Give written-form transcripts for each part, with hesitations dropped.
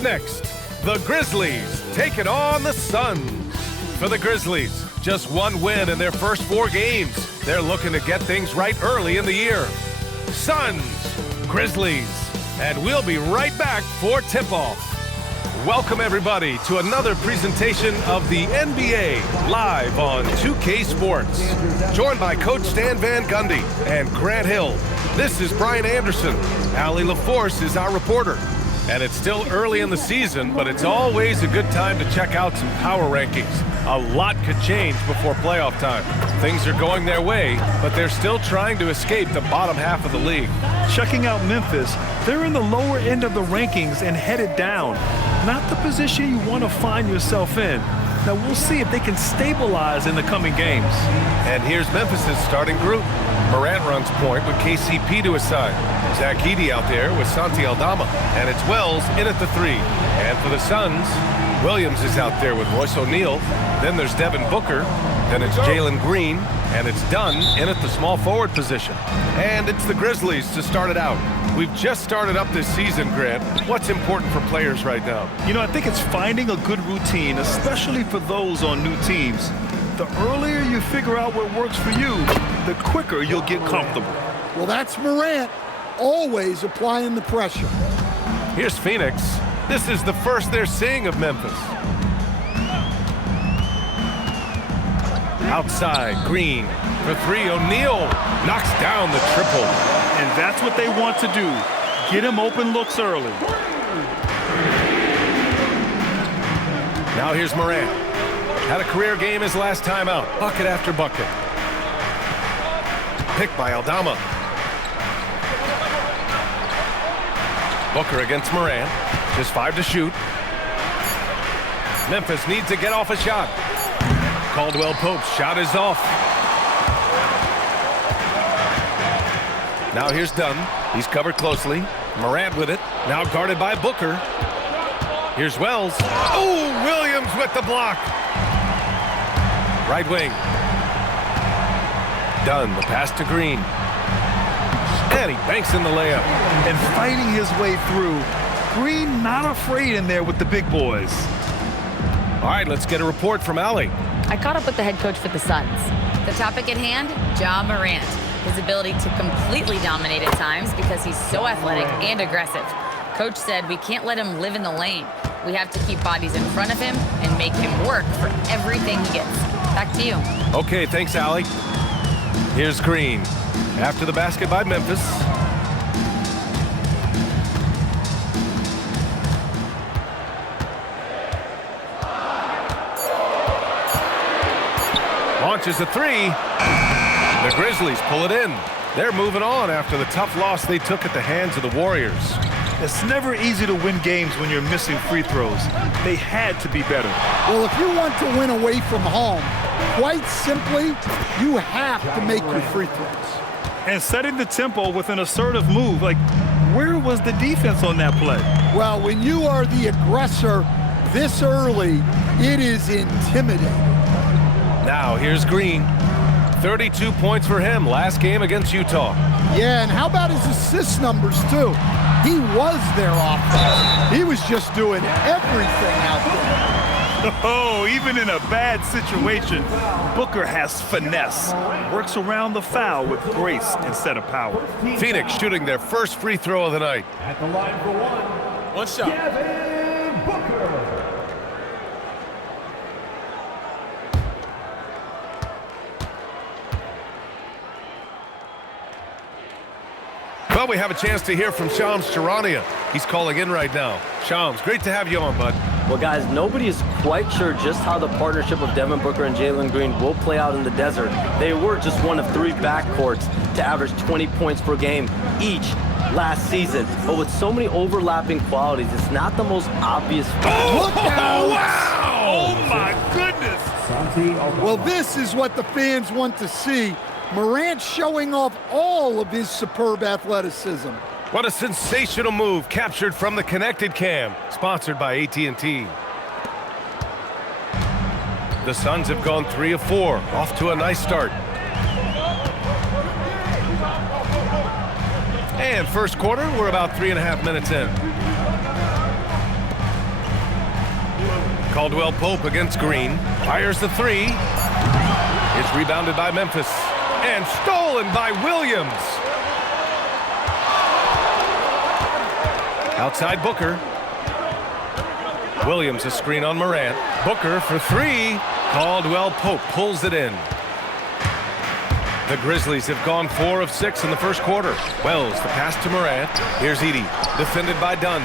Up next, the Grizzlies taking on the Suns. For the Grizzlies, just one win in their first 4 games. They're looking to get things right early in the year. Suns, Grizzlies, and we'll be right back for tip-off. Welcome, everybody, to another presentation of the NBA live on 2K Sports. Joined by Coach Stan Van Gundy and Grant Hill. This is Brian Anderson. Allie LaForce is our reporter. And it's still early in the season, but it's always a good time to check out some power rankings. A lot could change before playoff time. Things are going their way, but they're still trying to escape the bottom half of the league. Checking out Memphis, they're in the lower end of the rankings and headed down. Not the position you want to find yourself in. Now we'll see if they can stabilize in the coming games. And here's Memphis' starting group. Morant runs point with KCP to his side. Zach Edey out there with Santi Aldama. And it's Wells in at the 3. And for the Suns, Williams is out there with Royce O'Neal. Then there's Devin Booker. Then it's Jalen Green. And it's Dunn in at the small forward position. And it's the Grizzlies to start it out. We've just started up this season, Grant. What's important for players right now? You know, I think it's finding a good routine, especially for those on new teams. The earlier you figure out what works for you, the quicker you'll get comfortable. Well, that's Morant, always applying the pressure. Here's Phoenix. This is the first they're seeing of Memphis. Outside, Green for 3. O'Neal knocks down the triple. And that's what they want to do. Get him open looks early. Now here's Morant. Had a career game his last time out. Bucket after bucket. Picked by Aldama. Booker against Morant. Just 5 to shoot. Memphis needs to get off a shot. Caldwell Pope's shot is off. Now here's Dunn. He's covered closely. Morant with it. Now guarded by Booker. Here's Wells. Oh, Williams with the block. Right wing. Dunn, the pass to Green. And he banks in the layup. And fighting his way through. Green not afraid in there with the big boys. All right, let's get a report from Allie. I caught up with the head coach for the Suns. The topic at hand, Ja Morant. His ability to completely dominate at times because he's so athletic and aggressive. Coach said we can't let him live in the lane. We have to keep bodies in front of him and make him work for everything he gets. Back to you. Okay, thanks, Allie. Here's Green. After the basket by Memphis. Launches a 3. The Grizzlies pull it in. They're moving on after the tough loss they took at the hands of the Warriors. It's never easy to win games when you're missing free throws. They had to be better. Well, if you want to win away from home, quite simply, you have to make your free throws. And setting the tempo with an assertive move. Like, where was the defense on that play? Well, when you are the aggressor this early, it is intimidating. Now here's Green. 32 points for him last game against Utah. Yeah, and how about his assist numbers, too? He was their offense. He was just doing everything out there. Oh, even in a bad situation, Booker has finesse. Works around the foul with grace instead of power. Phoenix shooting their first free throw of the night. At the line for one shot. Devin Booker. Well, we have a chance to hear from Shams Charania. He's calling in right now. Shams, great to have you on, bud. Well, guys, nobody is quite sure just how the partnership of Devin Booker and Jalen Green will play out in the desert. They were just one of 3 backcourts to average 20 points per game each last season. But with so many overlapping qualities, it's not the most obvious. Look out! Wow! Oh, my goodness! Well, this is what the fans want to see. Morant showing off all of his superb athleticism. What a sensational move captured from the Connected Cam, sponsored by AT&T. The Suns have gone 3 of 4, off to a nice start. And first quarter, we're about 3.5 minutes in. Caldwell Pope against Green. Fires the three. It's rebounded by Memphis. And stolen by Williams. Outside Booker. Williams a screen on Morant. Booker for three. Caldwell Pope pulls it in. The Grizzlies have gone 4 of 6 in the first quarter. Wells, the pass to Morant. Here's Edey, defended by Dunn.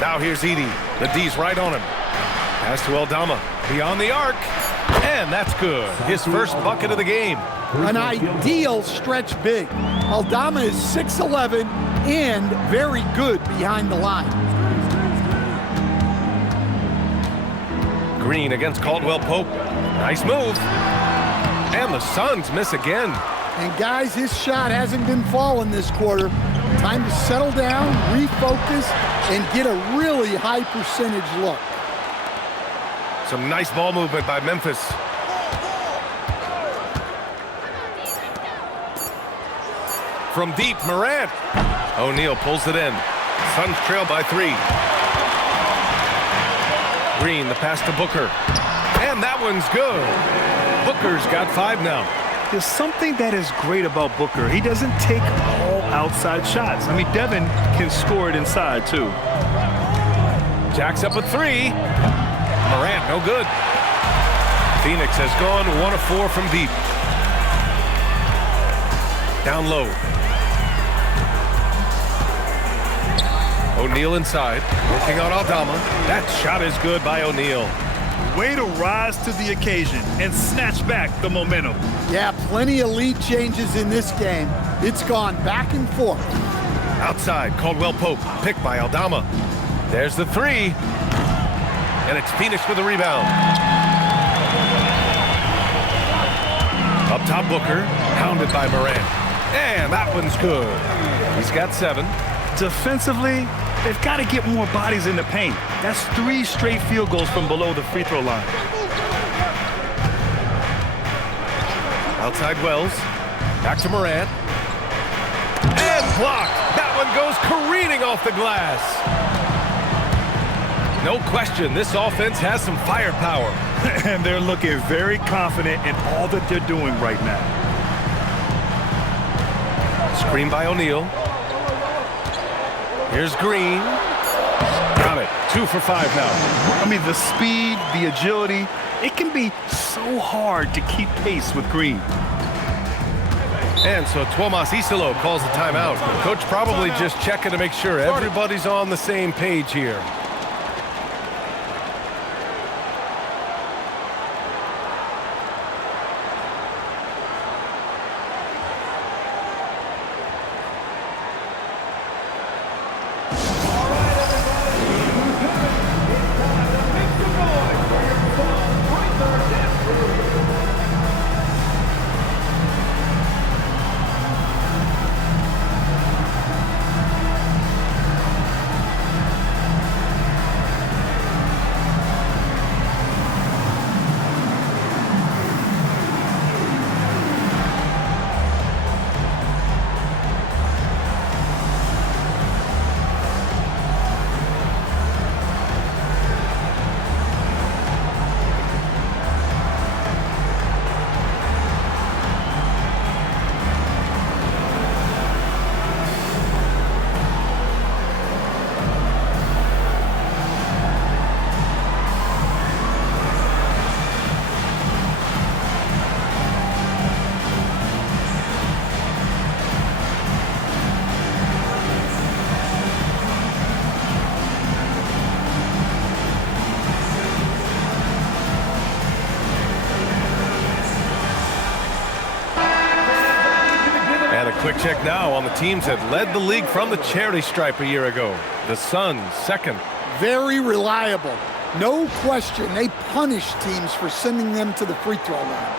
Now here's Edey. The D's right on him. Pass to Aldama. Beyond the arc. And that's good. His first bucket of the game. An ideal stretch big. Aldama is 6'11" and very good behind the line. Green against Caldwell Pope. Nice move. And the Suns miss again. And guys, his shot hasn't been falling this quarter. Time to settle down, refocus, and get a really high percentage look. Some nice ball movement by Memphis. From deep, Morant. O'Neal pulls it in. Suns trail by 3. Green, the pass to Booker. And that one's good. Booker's got 5 now. There's something that is great about Booker. He doesn't take all outside shots. I mean, Devin can score it inside, too. Jacks up a 3. Morant, no good. Phoenix has gone 1 of 4 from deep. Down low. O'Neal inside, working on Aldama. That shot is good by O'Neal. Way to rise to the occasion and snatch back the momentum. Yeah, plenty of lead changes in this game. It's gone back and forth. Outside, Caldwell Pope, picked by Aldama. There's the 3. And it's Phoenix with the rebound. Up top, Booker, hounded by Morant. And that one's good. He's got 7. Defensively, they've got to get more bodies in the paint. That's 3 straight field goals from below the free throw line. Outside Wells. Back to Morant. And blocked. That one goes careening off the glass. No question, this offense has some firepower. And they're looking very confident in all that they're doing right now. Screen by O'Neal. Here's Green. Got it. 2 for 5 now. I mean, the speed, the agility, it can be so hard to keep pace with Green. And so Tuomas Isalo calls the timeout. Coach probably just checking to make sure everybody's on the same page here. Quick check now on the teams that led the league from the charity stripe a year ago. The Suns, second. Very reliable. No question, they punish teams for sending them to the free throw line.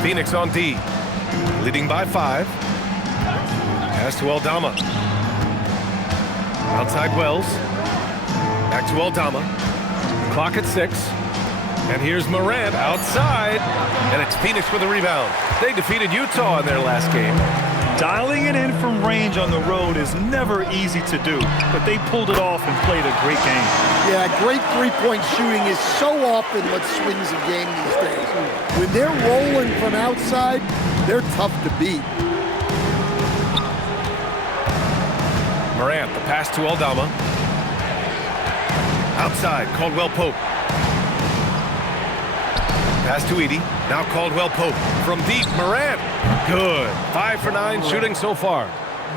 Phoenix on D, leading by 5. Pass to Aldama. Outside Wells. Back to Aldama. Clock at 6. And here's Morant outside. And it's Phoenix with a rebound. They defeated Utah in their last game. Dialing it in from range on the road is never easy to do, but they pulled it off and played a great game. Yeah, great three-point shooting is so often what swings a game these days. When they're rolling from outside, they're tough to beat. Morant, the pass to Aldama. Outside, Caldwell-Pope. Pass to Edey. Now Caldwell-Pope. From deep, Morant. Good. 5 for 9 shooting so far.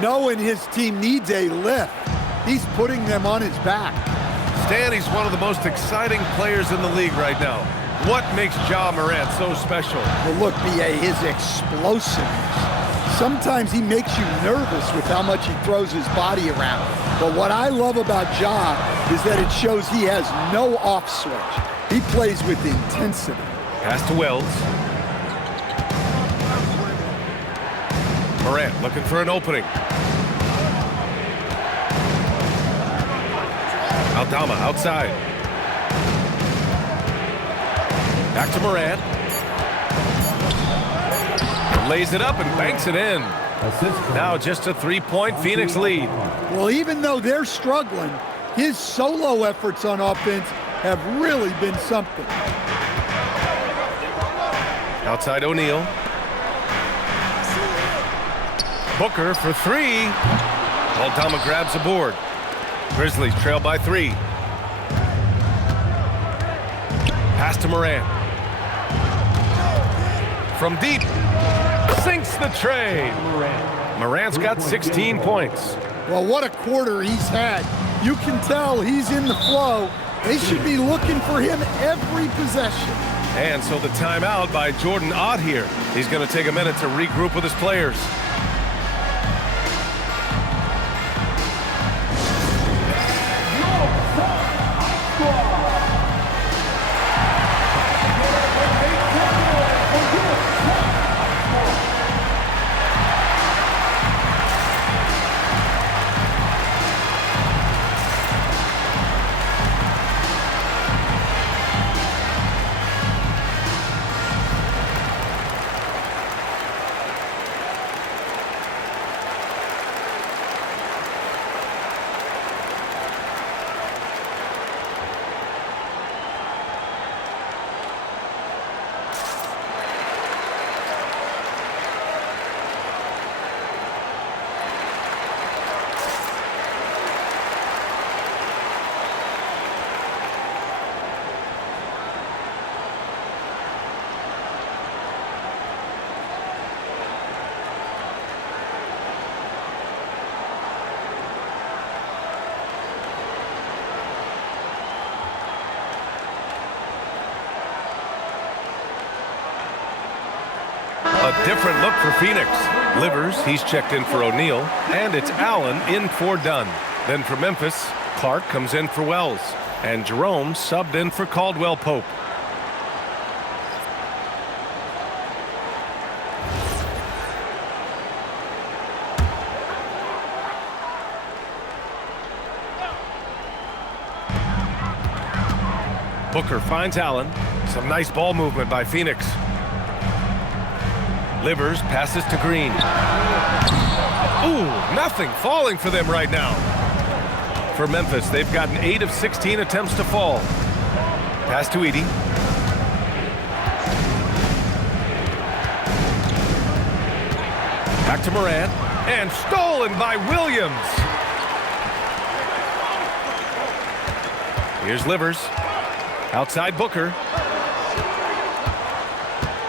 Knowing his team needs a lift, he's putting them on his back. Stan, he's one of the most exciting players in the league right now. What makes Ja Morant so special? Well, look, B.A., his explosiveness. Sometimes he makes you nervous with how much he throws his body around. But what I love about Ja is that it shows he has no off switch. He plays with intensity. Pass to Wells. Morant looking for an opening. Aldama outside. Back to Morant. Lays it up and banks it in. Now just a three-point Phoenix lead. Well, even though they're struggling, his solo efforts on offense have really been something. Outside O'Neal. Booker for three. Aldama grabs the board. Grizzlies trail by 3. Pass to Morant. From deep. Sinks the tray. Morant's got 16 points. Well, what a quarter he's had. You can tell he's in the flow. They should be looking for him every possession. And so the timeout by Jordan Ott here. He's going to take a minute to regroup with his players. A different look for Phoenix. Livers, he's checked in for O'Neal, and it's Allen in for Dunn. Then for Memphis, Clark comes in for Wells, and Jerome subbed in for Caldwell-Pope. Booker finds Allen. Some nice ball movement by Phoenix. Livers passes to Green. Ooh, nothing falling for them right now. For Memphis, they've gotten 8 of 16 attempts to fall. Pass to Edey. Back to Morant. And stolen by Williams. Here's Livers. Outside Booker.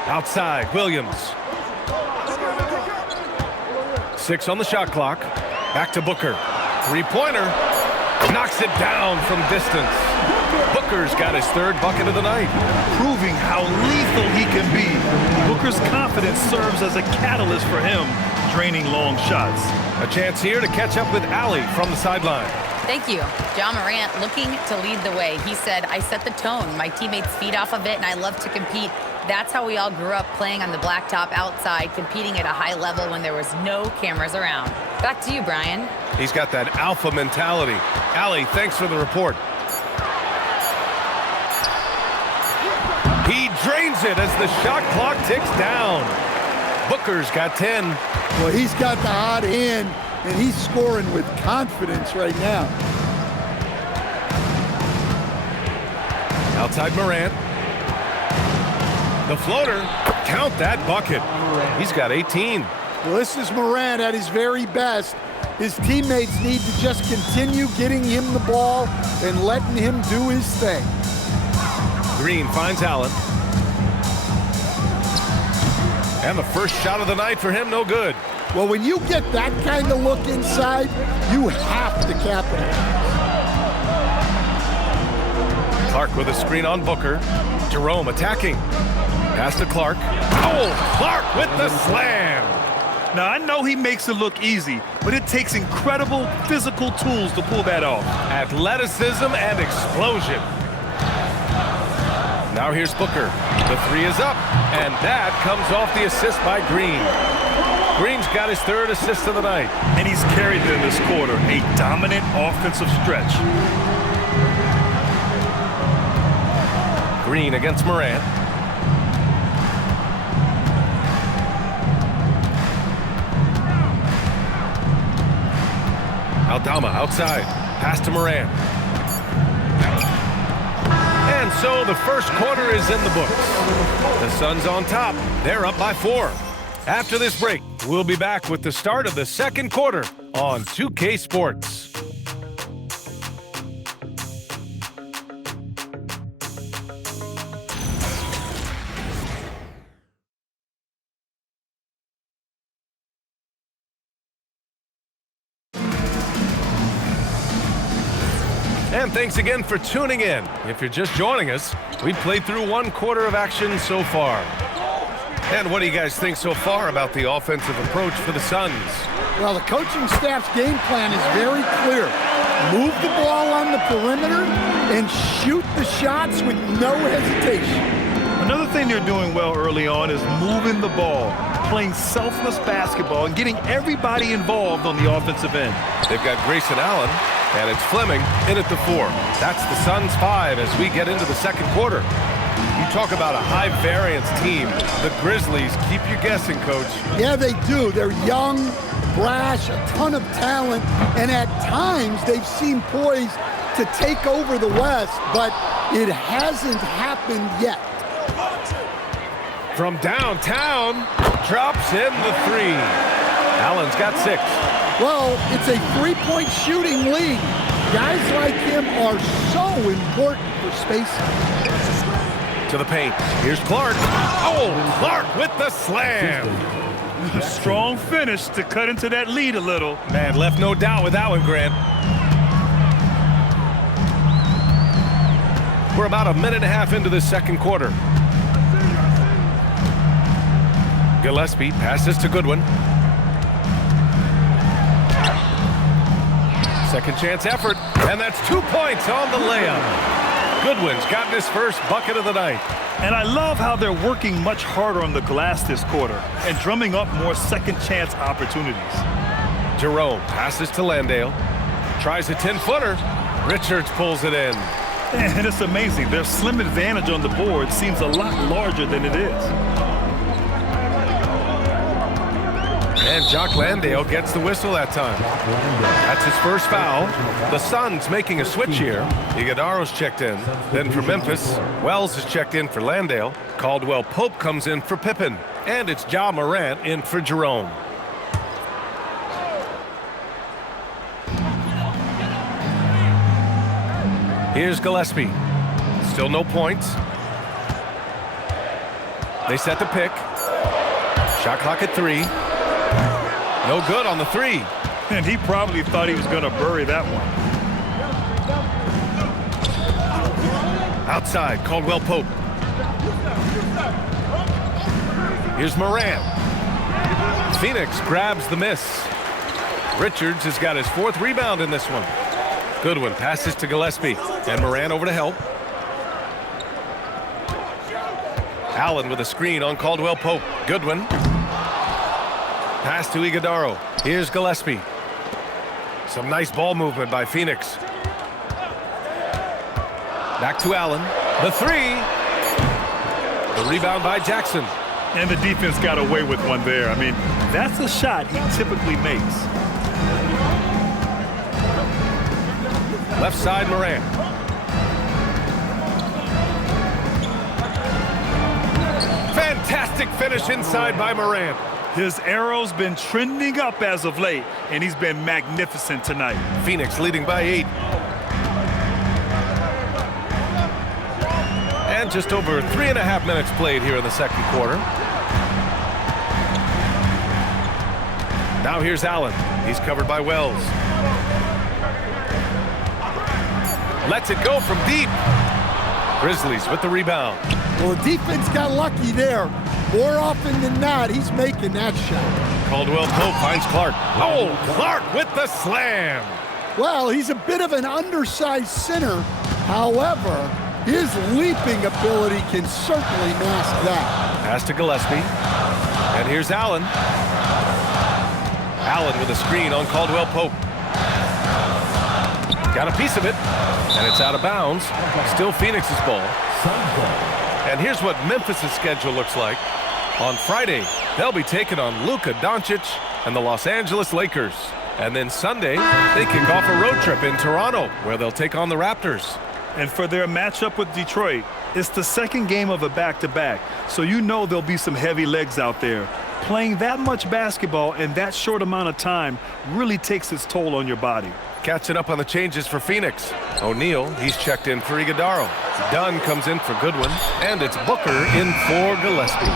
Outside Williams. 6 on the shot clock. Back to Booker. Three-pointer. Knocks it down from distance. Booker's got his 3rd bucket of the night. Proving how lethal he can be. Booker's confidence serves as a catalyst for him, draining long shots. A chance here to catch up with Allie from the sideline. Thank you. Ja Morant looking to lead the way. He said, I set the tone. My teammates feed off of it, and I love to compete. That's how we all grew up, playing on the blacktop outside, competing at a high level when there was no cameras around. Back to you, Brian. He's got that alpha mentality. Allie, thanks for the report. nails it as the shot clock ticks down. Booker's got 10. Well, he's got the hot hand, and he's scoring with confidence right now. Outside Morant. The floater. Count that bucket. He's got 18. Well, this is Morant at his very best. His teammates need to just continue getting him the ball and letting him do his thing. Green finds Allen. And the first shot of the night for him, no good. Well, when you get that kind of look inside, you have to capitalize. Clark with a screen on Booker. Jerome attacking. Pass to Clark. Oh, Clark with the slam. Now, I know he makes it look easy, but it takes incredible physical tools to pull that off. Athleticism and explosion. Now here's Booker. The three is up, and that comes off the assist by Green. Green's got his third assist of the night. And he's carried it in this quarter, a dominant offensive stretch. Green against Morant. Aldama outside. Pass to Morant. And so the first quarter is in the books. The Suns on top. They're up by 4. After this break, we'll be back with the start of the second quarter on 2K Sports. And thanks again for tuning in. If you're just joining us, we played through one quarter of action so far. And what do you guys think so far about the offensive approach for the Suns? Well, the coaching staff's game plan is very clear. Move the ball on the perimeter and shoot the shots with no hesitation. Another thing they're doing well early on is moving the ball, playing selfless basketball, and getting everybody involved on the offensive end. They've got Grayson Allen, and it's Fleming in at the 4. That's the Suns' 5 as we get into the second quarter. You talk about a high-variance team. The Grizzlies keep you guessing, Coach. Yeah, they do. They're young, brash, a ton of talent, and at times they've seemed poised to take over the West, but it hasn't happened yet. From downtown, drops in the 3. Allen's got 6. Well, it's a three-point shooting league. Guys like him are so important for spacing. To the paint. Here's Clark. Oh, Clark with the slam. A strong finish to cut into that lead a little. Man, left no doubt with that one, Grant. We're about a minute and a half into the second quarter. Gillespie passes to Goodwin. Second chance effort, and that's 2 points on the layup. Goodwin's gotten his first bucket of the night. And I love how they're working much harder on the glass this quarter and drumming up more second chance opportunities. Jerome passes to Landale. Tries a 10-footer. Richards pulls it in. And it's amazing. Their slim advantage on the board seems a lot larger than it is. And Jock Landale gets the whistle that time. That's his first foul. The Suns making a switch here. Iguodaro's checked in. Then for Memphis, Wells is checked in for Landale. Caldwell Pope comes in for Pippen. And it's Ja Morant in for Jerome. Here's Gillespie. Still no points. They set the pick. Shot clock at 3. No good on the 3. And he probably thought he was going to bury that one. Outside, Caldwell Pope. Here's Morant. Phoenix grabs the miss. Richards has got his 4th rebound in this one. Goodwin passes to Gillespie. And Morant over to help. Allen with a screen on Caldwell Pope. Goodwin. Pass to Iguodaro. Here's Gillespie. Some nice ball movement by Phoenix. Back to Allen. The 3. The rebound by Jackson. And the defense got away with one there. I mean, that's a shot he typically makes. Left side, Morant. Fantastic finish inside by Morant. His arrow's been trending up as of late, and he's been magnificent tonight. Phoenix leading by 8. And just over 3.5 minutes played here in the second quarter. Now here's Allen. He's covered by Wells. Lets it go from deep. Grizzlies with the rebound. Well, the defense got lucky there. More often than not, he's making that shot. Caldwell Pope finds Clark. Oh, Clark with the slam. Well, he's a bit of an undersized center. However, his leaping ability can certainly mask that. Pass to Gillespie. And here's Allen. Allen with a screen on Caldwell Pope. Got a piece of it. And it's out of bounds. Still Phoenix's ball. And here's what Memphis' schedule looks like. On Friday, they'll be taking on Luka Doncic and the Los Angeles Lakers. And then Sunday, they kick off a road trip in Toronto, where they'll take on the Raptors. And for their matchup with Detroit, it's the second game of a back-to-back, so you know there'll be some heavy legs out there. Playing that much basketball in that short amount of time really takes its toll on your body. Catching up on the changes for Phoenix. O'Neal, he's checked in for Iguodaro. Dunn comes in for Goodwin, and it's Booker in for Gillespie.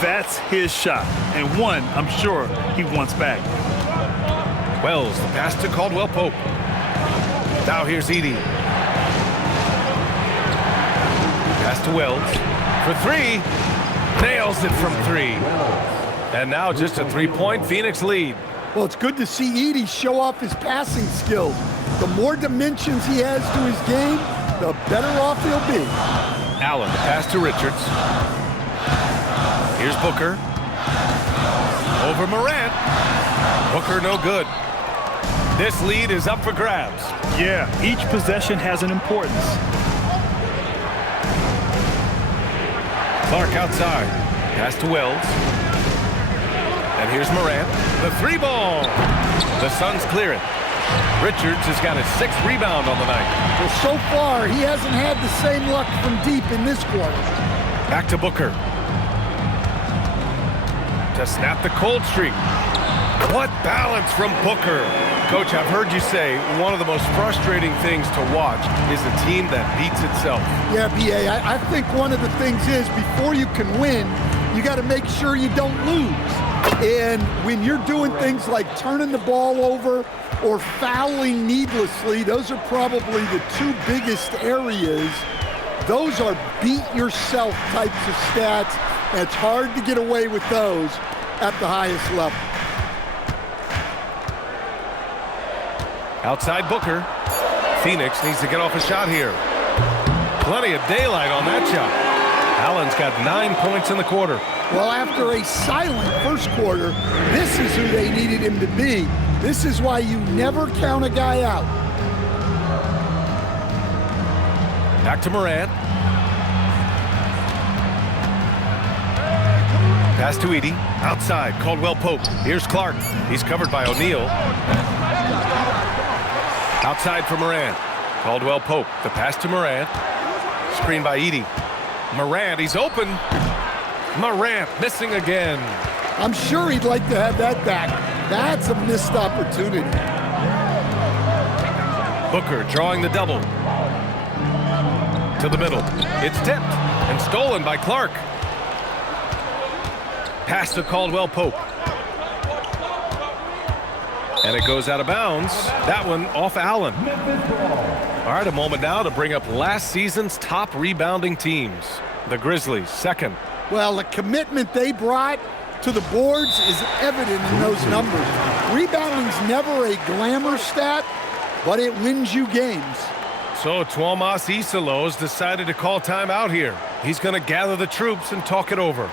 That's his shot, and one I'm sure he wants back. Wells, the pass to Caldwell Pope. Now here's Edey. Pass to Wells for 3. Nails it from 3. And now just a 3-point Phoenix lead. Well, it's good to see Edey show off his passing skills. The more dimensions he has to his game, the better off he'll be. Allen, the pass to Richards. Here's Booker. Over Morant. Booker no good. This lead is up for grabs. Yeah, each possession has an importance. Clark outside. Pass to Wells. And here's Morant. The 3-ball. The Suns clear it. Richards has got his 6th rebound on the night. Well, so far, he hasn't had the same luck from deep in this quarter. Back to Booker. To snap the cold streak. What balance from Booker. Coach, I've heard you say one of the most frustrating things to watch is a team that beats itself. Yeah, B.A., I think one of the things is before you can win, you got to make sure you don't lose. And when you're doing things like turning the ball over or fouling needlessly, those are probably the 2 biggest areas. Those are beat-yourself types of stats, and it's hard to get away with those at the highest level. Outside Booker. Phoenix needs to get off a shot here. Plenty of daylight on that shot. Allen's got 9 points in the quarter. Well, after a silent first quarter, this is who they needed him to be. This is why you never count a guy out. Back to Morant. Pass to Edey. Outside, Caldwell Pope. Here's Clark. He's covered by O'Neal. Outside for Morant. Caldwell Pope. The pass to Morant. Screen by Edey. Morant, he's open. Morant missing again. I'm sure he'd like to have that back. That's a missed opportunity. Booker drawing the double. To the middle. It's tipped and stolen by Clark. Pass to Caldwell Pope. And it goes out of bounds. That one off Allen. All right, a moment now to bring up last season's top rebounding teams. The Grizzlies, second. Well, the commitment they brought to the boards is evident in those numbers. Rebounding's never a glamour stat, but it wins you games. So Tuomas Isalos decided to call time out here. He's going to gather the troops and talk it over.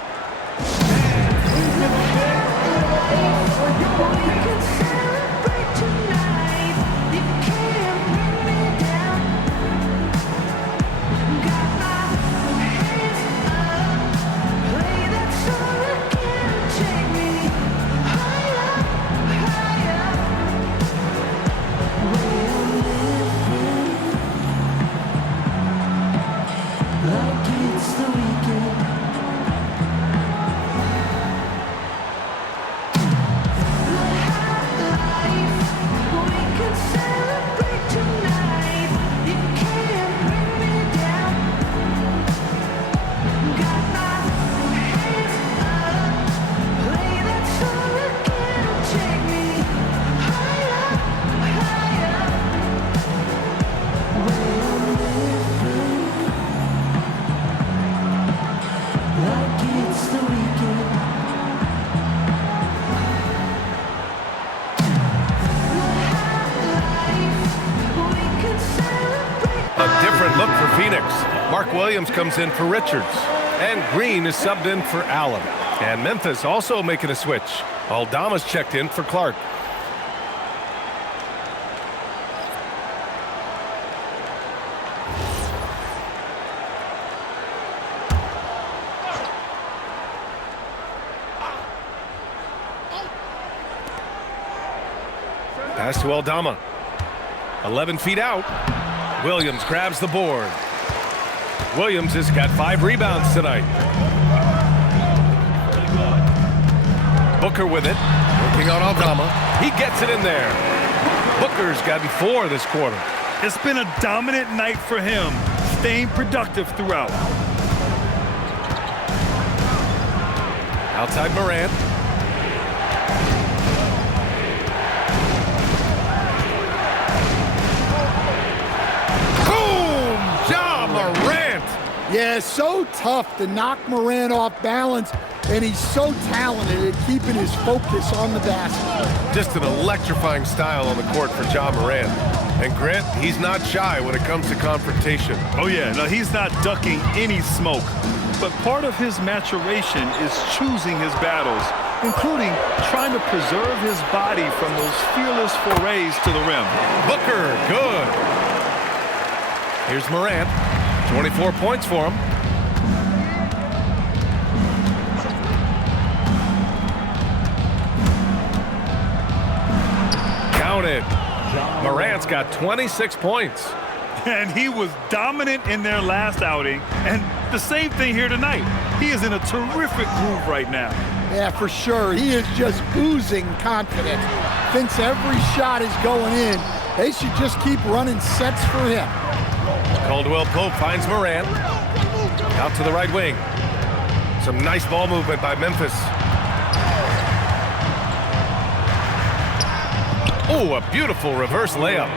Phoenix, Mark Williams comes in for Richards. And Green is subbed in for Allen. And Memphis also making a switch. Aldama's checked in for Clark. Pass to Aldama. 11 feet out. Williams grabs the board. Williams has got 5 rebounds tonight. Booker with it. Working on Aldama. He gets it in there. Booker's got 4 this quarter. It's been a dominant night for him, staying productive throughout. Outside Morant. Yeah, so tough to knock Morant off balance, and he's so talented at keeping his focus on the basket. Just an electrifying style on the court for Ja Morant. And Grant, he's not shy when it comes to confrontation. Oh yeah, no, he's not ducking any smoke. But part of his maturation is choosing his battles, including trying to preserve his body from those fearless forays to the rim. Booker, good. Here's Morant. 24 points for him. Count it. Morant's got 26 points. And he was dominant in their last outing. And the same thing here tonight. He is in a terrific groove right now. Yeah, for sure. He is just oozing confidence. Thinks every shot is going in. They should just keep running sets for him. Caldwell Pope finds Morant. Out to the right wing. Some nice ball movement by Memphis. Oh, a beautiful reverse layup.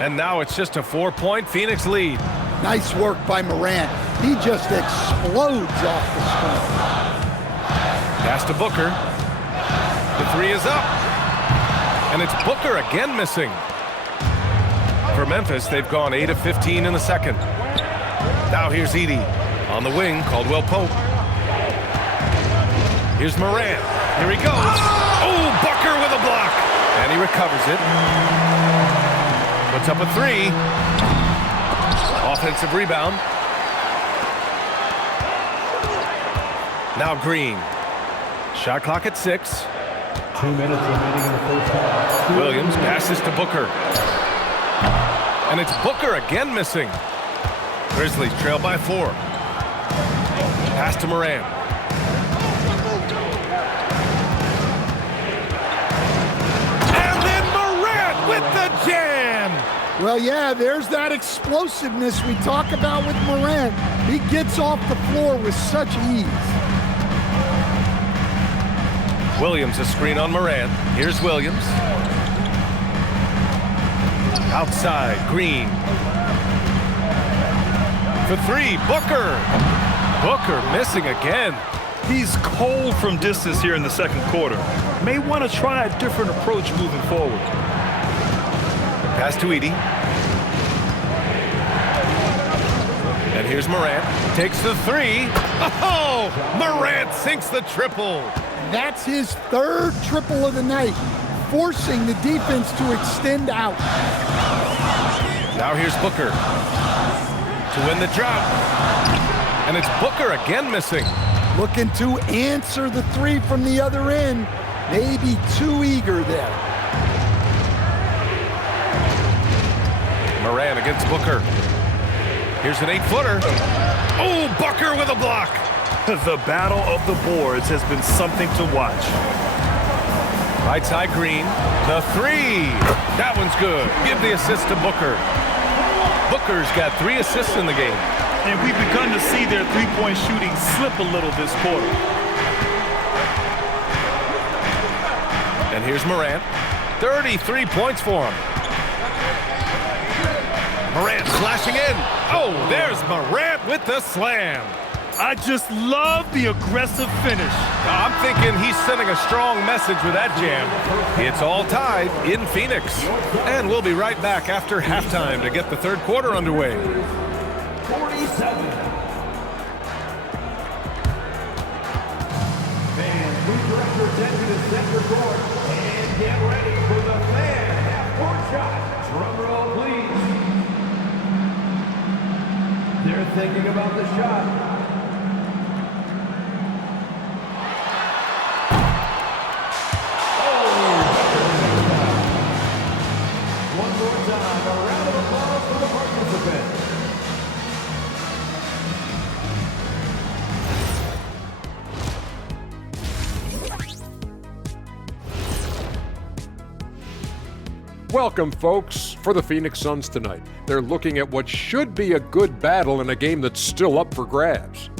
And now it's just a 4-point Phoenix lead. Nice work by Morant. He just explodes off the screen. Pass to Booker. The 3 is up. And it's Booker again missing. For Memphis, they've gone 8 of 15 in the second. Now here's Edey. On the wing, Caldwell Pope. Here's Morant. Here he goes. Oh, Booker with a block. And he recovers it. Puts up a 3. Offensive rebound. Now Green. Shot clock at 6. 2 minutes remaining in the first half. Williams passes to Booker. And it's Booker again missing. Grizzlies trail by 4. Pass to Morant. And then Morant with the jam! Well, yeah, there's that explosiveness we talk about with Morant. He gets off the floor with such ease. Williams a screen on Morant. Here's Williams. Outside, Green. For 3, Booker. Booker missing again. He's cold from distance here in the second quarter. May want to try a different approach moving forward. Pass to Edey. And here's Morant. Takes the 3. Oh! Morant sinks the triple. That's his 3rd triple of the night, forcing the defense to extend out. Now here's Booker to win the drought. And it's Booker again missing. Looking to answer the 3 from the other end. Maybe too eager there. Morant against Booker. Here's an 8-footer. Oh, Booker with a block. The battle of the boards has been something to watch. Right side Green. The 3. That one's good. Give the assist to Booker. Booker's got 3 assists in the game. And we've begun to see their three-point shooting slip a little this quarter. And here's Morant. 33 points for him. Morant flashing in. Oh, there's Morant with the slam. I just love the aggressive finish. I'm thinking he's sending a strong message with that jam. It's all tied in Phoenix. And we'll be right back after halftime to get the third quarter underway. 47. Fans, please direct your attention to center court and get ready for the fan half-court shot. Drum roll, please. They're thinking about the shot. One more time, a round of applause for the participants. Welcome, folks, for the Phoenix Suns tonight. They're looking at what should be a good battle in a game that's still up for grabs.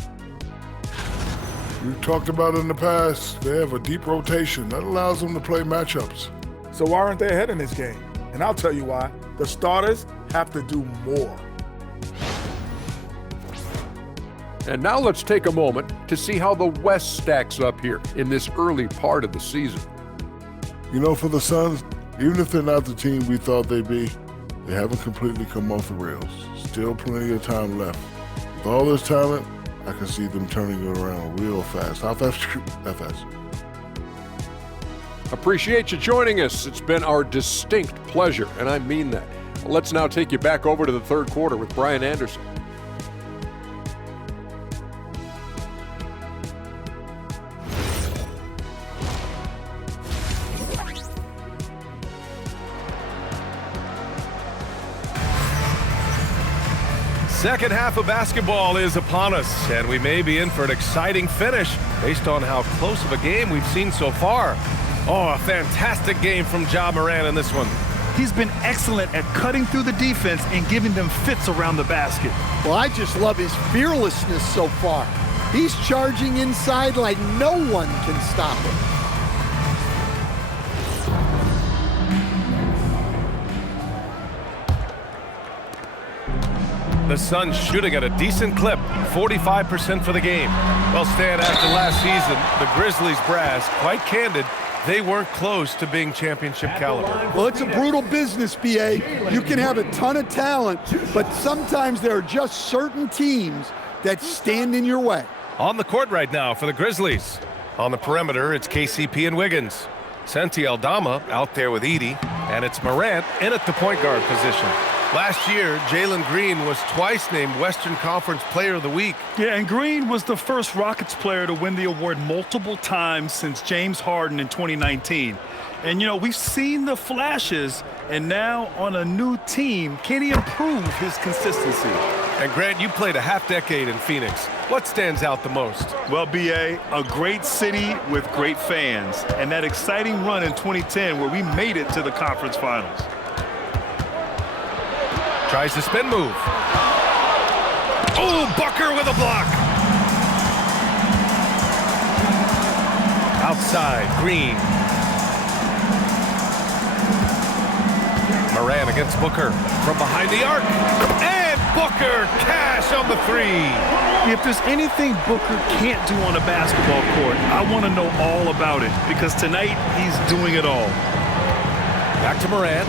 We've talked about it in the past. They have a deep rotation that allows them to play matchups. So why aren't they ahead in this game? And I'll tell you why. The starters have to do more. And now let's take a moment to see how the West stacks up here in this early part of the season. You know, for the Suns, even if they're not the team we thought they'd be, they haven't completely come off the rails. Still plenty of time left. With all this talent, I can see them turning it around real fast. How fast? That fast. Appreciate you joining us. It's been our distinct pleasure, and I mean that. Let's now take you back over to the third quarter with Brian Anderson. Second half of basketball is upon us, and we may be in for an exciting finish based on how close of a game we've seen so far. Oh, a fantastic game from Ja Morant in this one. He's been excellent at cutting through the defense and giving them fits around the basket. Well, I just love his fearlessness so far. He's charging inside like no one can stop him. The Suns shooting at a decent clip, 45% for the game. Well, Stan, after last season, the Grizzlies brass, quite candid, they weren't close to being championship caliber. Well, it's a brutal business, B.A. You can have a ton of talent, but sometimes there are just certain teams that stand in your way. On the court right now for the Grizzlies. On the perimeter, it's KCP and Wiggins. Santi Aldama out there with Edey, and it's Morant in at the point guard position. Last year, Jalen Green was twice named Western Conference Player of the Week. Yeah, and Green was the first Rockets player to win the award multiple times since James Harden in 2019. And, you know, we've seen the flashes, and now on a new team, can he improve his consistency? And Grant, you played a half-decade in Phoenix. What stands out the most? Well, B.A., a great city with great fans, and that exciting run in 2010 where we made it to the conference finals. Tries the spin move. Oh, Booker with a block. Outside, Green. Morant against Booker from behind the arc. And Booker, cash on the three. If there's anything Booker can't do on a basketball court, I want to know all about it, because tonight he's doing it all. Back to Morant.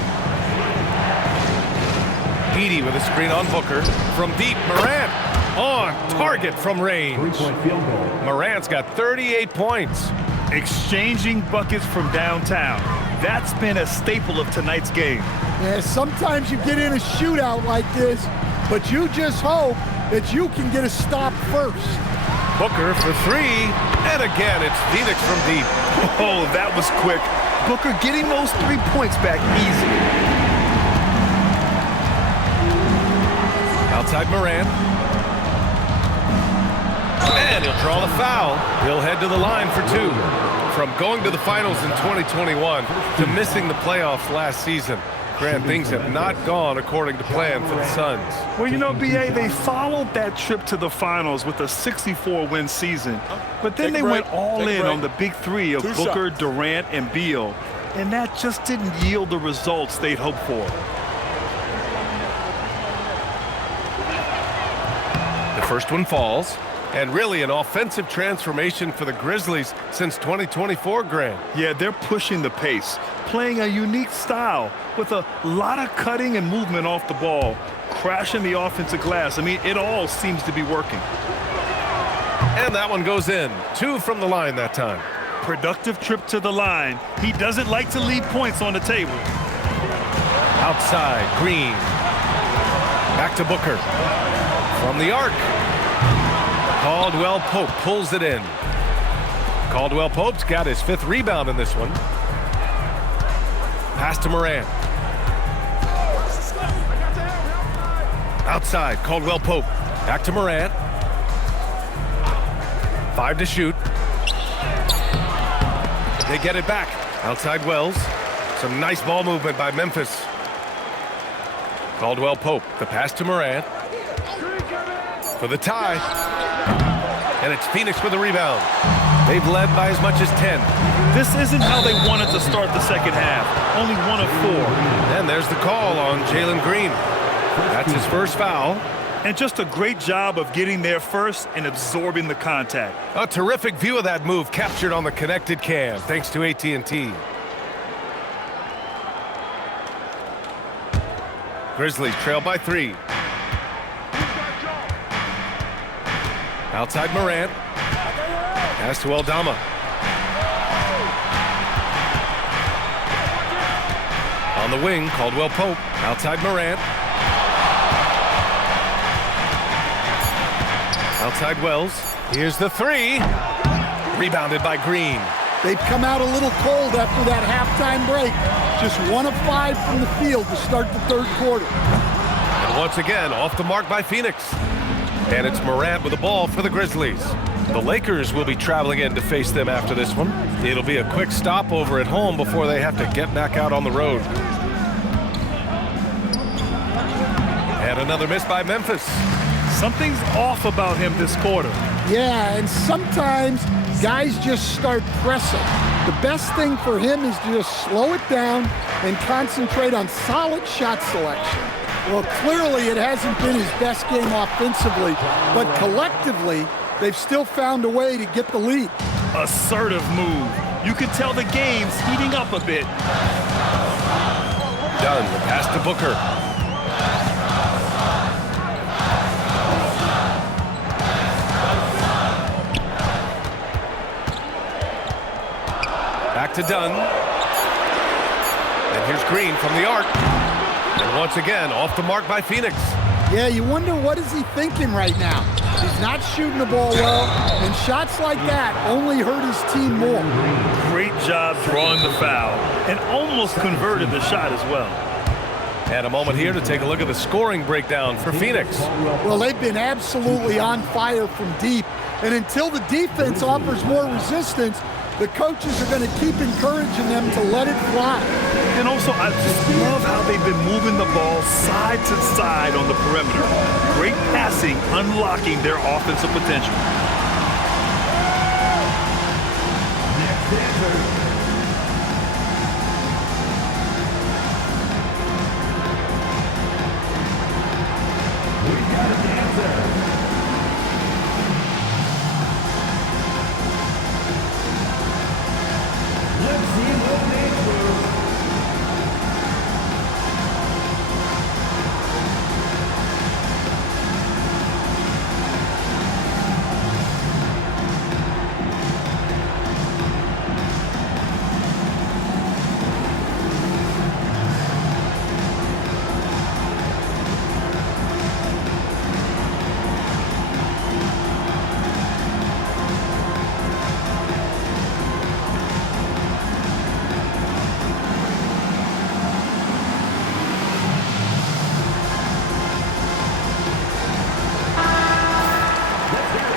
Edey with a screen on Booker. From deep, Morant on target from range. Three-point field goal. Morant's got 38 points. Exchanging buckets from downtown. That's been a staple of tonight's game. Yeah, sometimes you get in a shootout like this, but you just hope that you can get a stop first. Booker for three, and again, it's Phoenix from deep. Oh, that was quick. Booker getting those 3 points back easy. Outside Morant. And he'll draw the foul. He'll head to the line for two. From going to the finals in 2021 to missing the playoffs last season, Grant, things have not gone according to plan for the Suns. Well, you know, B.A., they followed that trip to the finals with a 64-win season. But then they went all in on the big three of Booker, Durant, and Beal. And that just didn't yield the results they'd hoped for. The first one falls. And really an offensive transformation for the Grizzlies since 2024, Grant. Yeah, they're pushing the pace, playing a unique style with a lot of cutting and movement off the ball. crashing the offensive glass. I mean, it all seems to be working. And that one goes in. 2 from the line that time. Productive trip to the line. He doesn't like to leave points on the table. Outside, Green. Back to Booker. From the arc. Caldwell Pope pulls it in. Caldwell Pope's got his 5th rebound in this one. Pass to Morant. Outside, Caldwell Pope. Back to Morant. 5 to shoot. They get it back. Outside Wells. Some nice ball movement by Memphis. Caldwell Pope. The pass to Morant. For the tie. And it's Phoenix with the rebound. They've led by as much as 10. This isn't how they wanted to start the second half. Only 1 of 4. And there's the call on Jalen Green. That's his first foul. And just a great job of getting there first and absorbing the contact. A terrific view of that move captured on the connected cam, thanks to AT&T. Grizzlies trail by 3. Outside Morant. Pass to Aldama. On the wing, Caldwell Pope. Outside Morant. Outside Wells. Here's the 3. Rebounded by Green. They've come out a little cold after that halftime break. Just 1 of 5 from the field to start the 3rd quarter. And once again, off the mark by Phoenix. And it's Morant with the ball for the Grizzlies. The Lakers will be traveling in to face them after this one. It'll be a quick stopover at home before they have to get back out on the road. And another miss by Memphis. Something's off about him this quarter. Yeah, and sometimes guys just start pressing. The best thing for him is to just slow it down and concentrate on solid shot selection. Well, clearly it hasn't been his best game offensively, but collectively, they've still found a way to get the lead. Assertive move. You can tell the game's heating up a bit. Dunn, the pass to Booker. Back to Dunn. And here's Green from the arc. And once again, off the mark by Phoenix. Yeah, you wonder what is he thinking right now. He's not shooting the ball well, and shots like that only hurt his team more. Great job drawing the foul, and almost converted the shot as well. And a moment here to take a look at the scoring breakdown for Phoenix. Well, they've been absolutely on fire from deep, and until the defense offers more resistance, the coaches are going to keep encouraging them to let it fly. And also, I just love how they've been moving the ball side to side on the perimeter. Great passing, unlocking their offensive potential. Next dancer. We've got a dancer. Let's see what they do.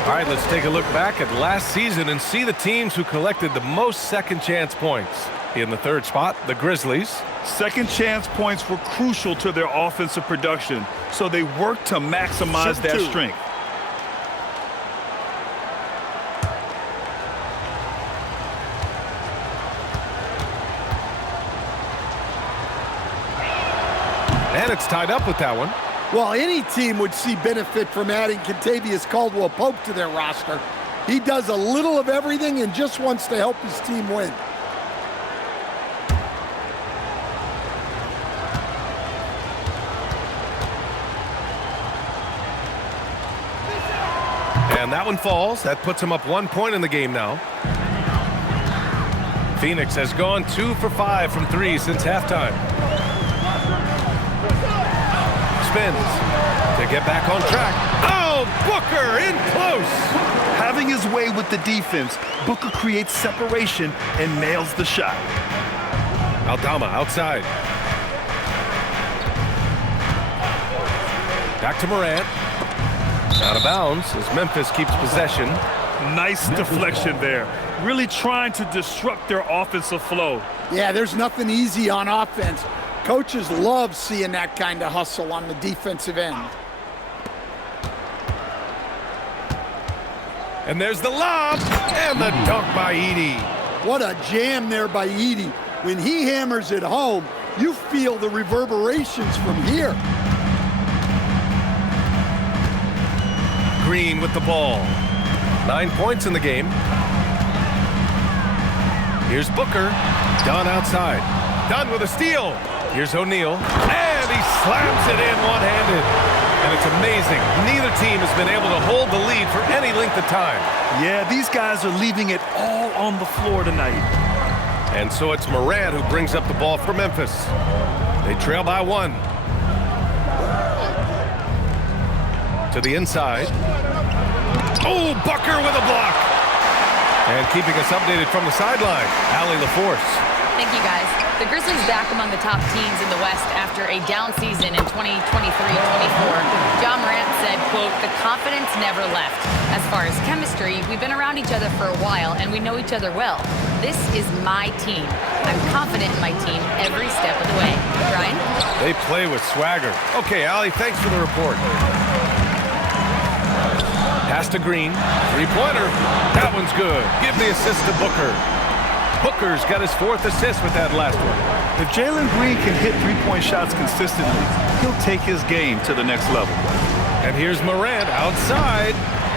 All right, let's take a look back at last season and see the teams who collected the most second chance points. In the 3rd spot, the Grizzlies. Second chance points were crucial to their offensive production, so they worked to maximize that strength. And it's tied up with that one. Well, any team would see benefit from adding Kentavious Caldwell-Pope to their roster. He does a little of everything and just wants to help his team win. And that one falls. That puts him up 1 point in the game now. Phoenix has gone 2 for 5 from 3 since halftime. Spins to get back on track. Oh, Booker in close. Having his way with the defense, Booker creates separation and nails the shot. Aldama outside. Back to Morant. Out of bounds as Memphis keeps possession. Nice deflection there. Really trying to disrupt their offensive flow. Yeah, there's nothing easy on offense. Coaches love seeing that kind of hustle on the defensive end. And there's the lob and the dunk by Edey. What a jam there by Edey. When he hammers it home, you feel the reverberations from here. Green with the ball. 9 points in the game. Here's Booker. Dunn outside. Dunn with a steal. Here's O'Neal. And he slams it in one-handed. And it's amazing. Neither team has been able to hold the lead for any length of time. Yeah, these guys are leaving it all on the floor tonight. And so it's Morant who brings up the ball for Memphis. They trail by 1. To the inside. Oh, Booker with a block. And keeping us updated from the sideline, Allie LaForce. Thank you, guys. The Grizzlies back among the top teams in the West after a down season in 2023-24. Ja Morant said, quote, "The confidence never left. As far as chemistry, we've been around each other for a while and we know each other well. This is my team. I'm confident in my team every step of the way." Brian? They play with swagger. Okay, Allie, thanks for the report. Pass to Green. Three-pointer. That one's good. Give the assist to Booker. Booker's got his 4th assist with that last one. If Jalen Green can hit three-point shots consistently, he'll take his game to the next level. And here's Morant outside.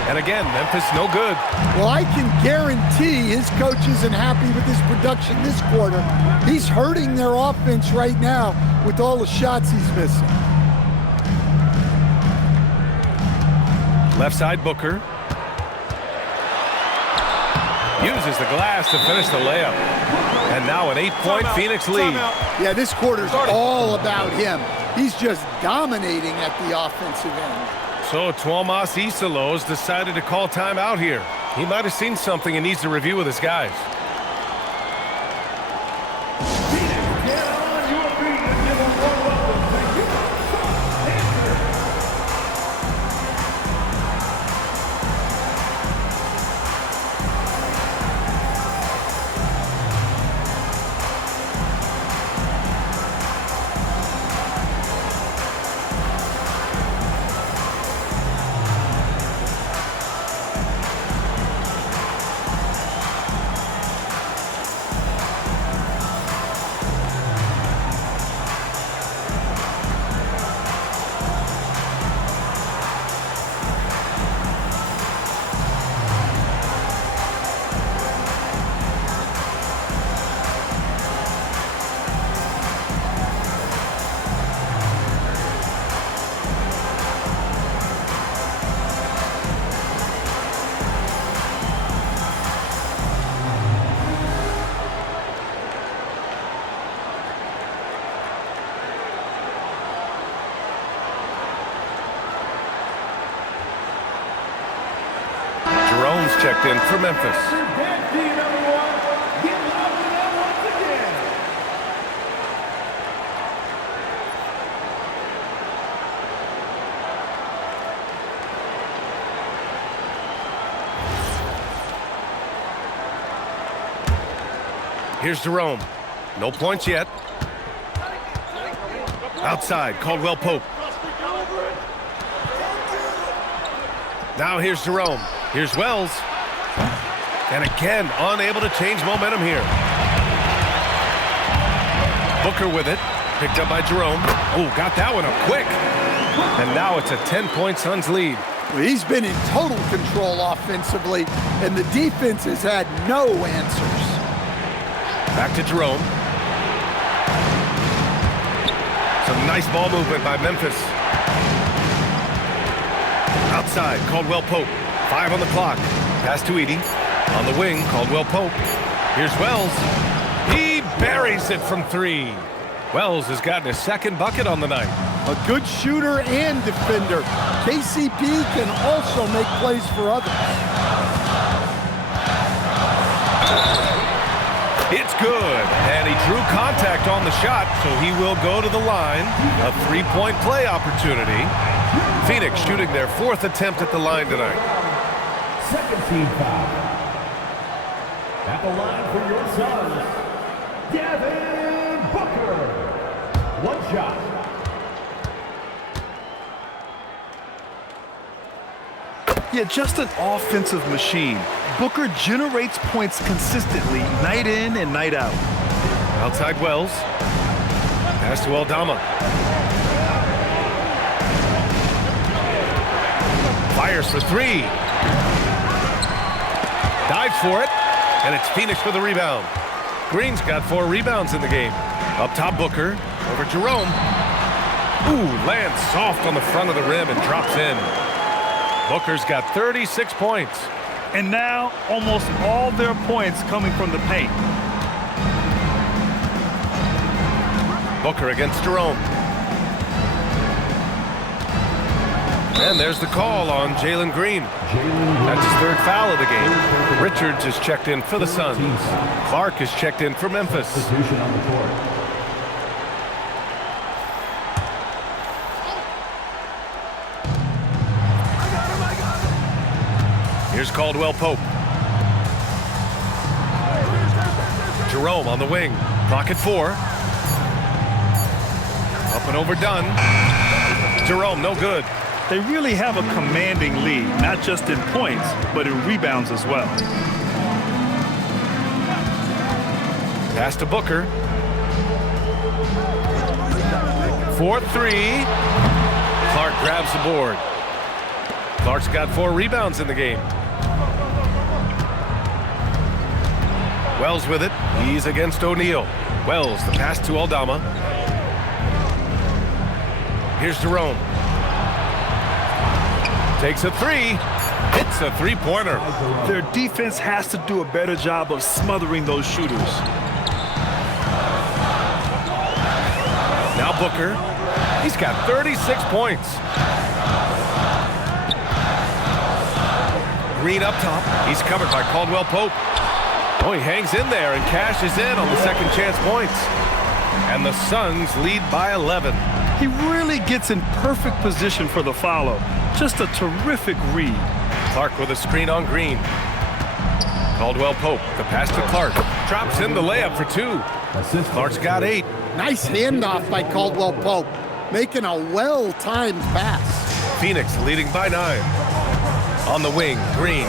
And again, Memphis no good. Well, I can guarantee his coach isn't happy with his production this quarter. He's hurting their offense right now with all the shots he's missing. Left side, Booker. Uses the glass to finish the layup. And now an 8-point Phoenix lead. Yeah, this quarter's all about him. He's just dominating at the offensive end. So Tuomas Isalos decided to call timeout here. He might have seen something and needs to review with his guys. Checked in for Memphis. Here's Jerome. No points yet. Outside, Caldwell Pope. Now here's Jerome. Here's Wells. And again, unable to change momentum here. Booker with it. Picked up by Jerome. Oh, got that one up quick. And now it's a 10-point Suns lead. Well, he's been in total control offensively, and the defense has had no answers. Back to Jerome. Some nice ball movement by Memphis. Outside, Caldwell Pope. 5 on the clock. Pass to Edie. On the wing, Caldwell Pope. Here's Wells. He buries it from 3. Wells has gotten his second bucket on the night. A good shooter and defender. KCP can also make plays for others. It's good, and he drew contact on the shot, so he will go to the line. A 3-point play opportunity. Phoenix shooting their 4th attempt at the line tonight. Second team foul. At the line for your Suns, Devin Booker. 1 shot. Yeah, just an offensive machine. Booker generates points consistently, night in and night out. Outside Wells. Pass to Aldama. Fires for 3. Dives for it. And it's Phoenix for the rebound. Green's got 4 rebounds in the game. Up top, Booker. Over Jerome. Ooh, lands soft on the front of the rim and drops in. Booker's got 36 points. And now, almost all their points coming from the paint. Booker against Jerome. And there's the call on Jalen Green. That's his 3rd foul of the game. Richards is checked in for the Suns. Clark is checked in for Memphis. Here's Caldwell Pope. Jerome on the wing. Clock at 4. Up and overdone. Jerome, no good. They really have a commanding lead, not just in points, but in rebounds as well. Pass to Booker. 4-3. Clark grabs the board. Clark's got 4 rebounds in the game. Wells with it. He's against O'Neal. Wells, the pass to Aldama. Here's Jerome. Takes a 3. Hits a 3-pointer. Their defense has to do a better job of smothering those shooters. Now Booker. He's got 36 points. Green up top. He's covered by Caldwell Pope. Oh, he hangs in there and cashes in on the second chance points. And the Suns lead by 11. He really gets in perfect position for the follow. Just a terrific read. Clark with a screen on Green. Caldwell Pope, the pass to Clark. Drops in the layup for 2. Clark's got 8. Nice handoff by Caldwell Pope, making a well-timed pass. Phoenix leading by 9. On the wing, Green.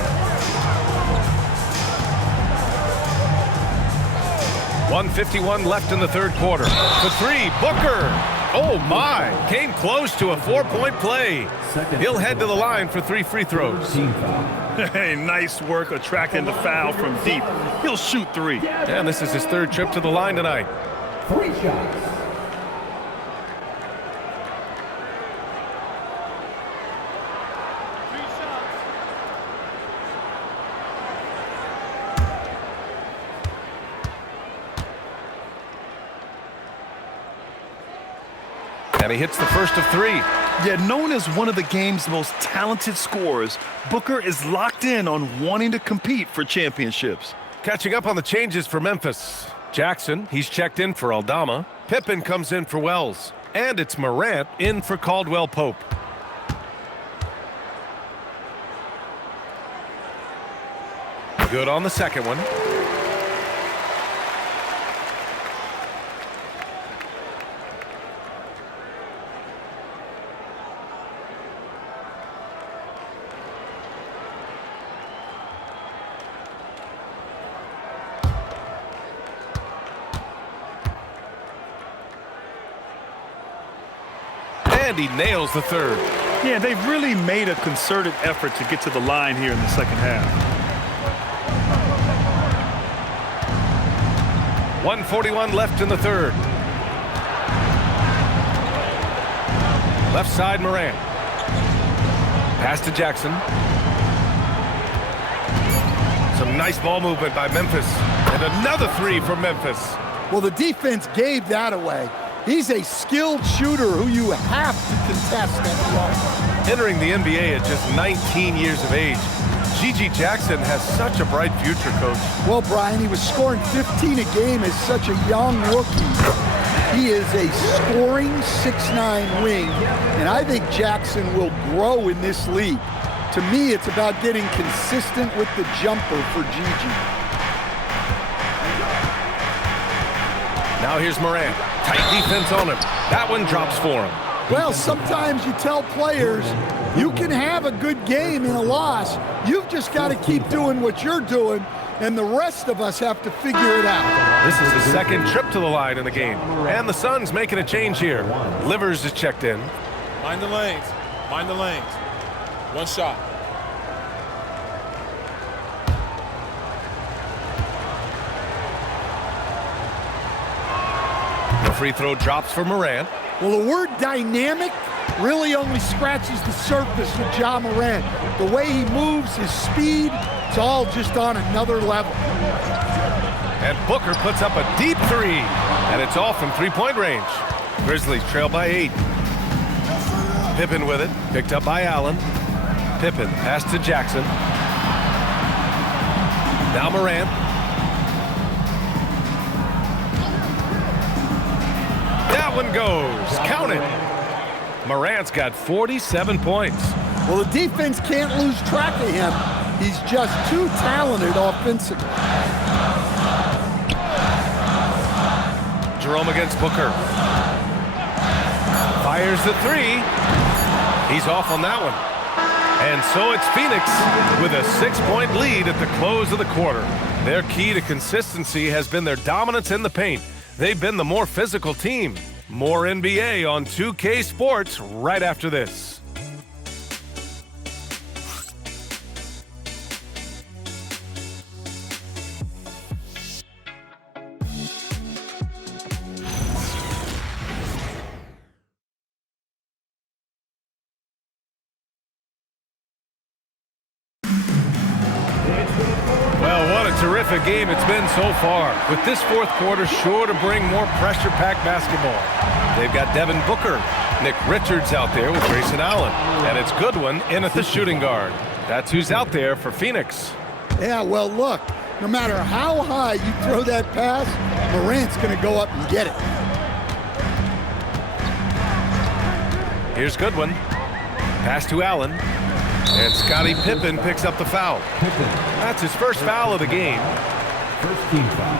1:51 left in the 3rd quarter. For 3, Booker. Oh my, came close to a 4-point play. He'll head to the line for 3 free throws. Hey, nice work attracting the foul from deep. He'll shoot 3. And this is his 3rd trip to the line tonight. 3 shots. And he hits the first of 3. Yet known as one of the game's most talented scorers, Booker is locked in on wanting to compete for championships. Catching up on the changes for Memphis. Jackson, he's checked in for Aldama. Pippen comes in for Wells. And it's Morant in for Caldwell Pope. Good on the second one. And he nails the 3rd. Yeah, they've really made a concerted effort to get to the line here in the second half. 1:41 left in the 3rd. Left side, Morant. Pass to Jackson. Nice ball movement by Memphis. And another three for Memphis. Well, the defense gave that away. He's a skilled shooter who you have to contest that ball. Entering the NBA at just 19 years of age, G.G. Jackson has such a bright future, Coach. Well, Brian, he was scoring 15 a game as such a young rookie. He is a scoring 6'9" wing, and I think Jackson will grow in this league. To me, it's about getting consistent with the jumper for G.G. Now here's Morant. Tight defense on him. That one drops for him. Well, sometimes you tell players you can have a good game in a loss. You've just got to keep doing what you're doing, and the rest of us have to figure it out. This is the second trip to the line in the game, and the Suns making a change here. Livers is checked in. Mind the lanes. Mind the lanes. One shot. The free throw drops for Morant. Well, the word dynamic really only scratches the surface with Ja Morant. The way he moves, his speed, it's all just on another level. And Booker puts up a deep three, and it's off from three-point range. Grizzlies trail by 8. Pippen with it, picked up by Allen. Pippen pass to Jackson. Now Morant. That one goes. Count it. Morant's got 47 points. Well, the defense can't lose track of him. He's just too talented offensively. Jerome against Booker. Fires the three. He's off on that one. And so it's Phoenix with a 6-point lead at the close of the quarter. Their key to consistency has been their dominance in the paint. They've been the more physical team. More NBA on 2K Sports right after this. Well, what a terrific game it's been so far. With this fourth quarter sure to bring more pressure-packed basketball. They've got Devin Booker, Nick Richards out there with Grayson Allen, and it's Goodwin in at the shooting guard. That's who's out there for Phoenix. Yeah, well, look, no matter how high you throw that pass, Morant's going to go up and get it. Here's Goodwin. Pass to Allen. And Scottie Pippen picks up the foul. That's his first foul of the game. First team foul.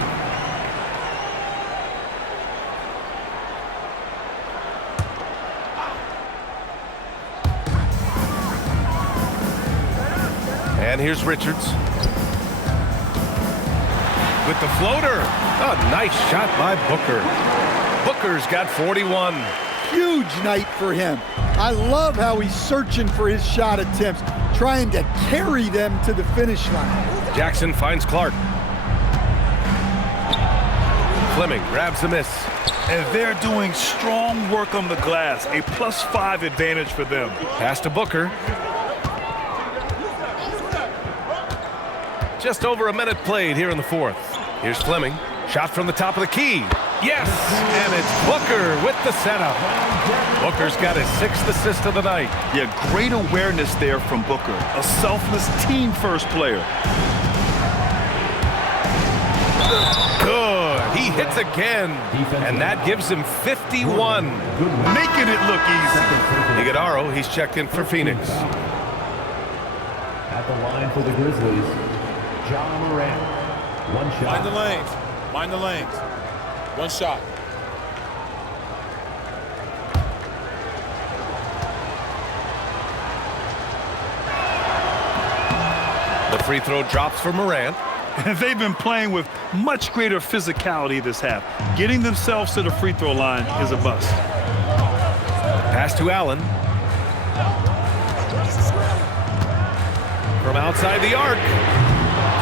And here's Richards. With the floater. A nice shot by Booker. Booker's got 41. Huge night for him. I love how he's searching for his shot attempts, trying to carry them to the finish line. Jackson finds Clark. Fleming grabs the miss. And they're doing strong work on the glass, a +5 advantage for them. Pass to Booker. Just over a minute played here in the fourth. Here's Fleming. Shot from the top of the key. Yes! And it's Booker with the setup. Booker's got his 6th assist of the night. Yeah, great awareness there from Booker. A selfless team-first player. Good. He hits again. And that gives him 51. Making it look easy. Iguodaro, he's checked in for Phoenix. At the line for the Grizzlies, Ja Morant. One shot. Mind the lanes. Mind the lanes. One shot. The free throw drops for Morant. And they've been playing with much greater physicality this half. Getting themselves to the free throw line is a bust. Pass to Allen. From outside the arc.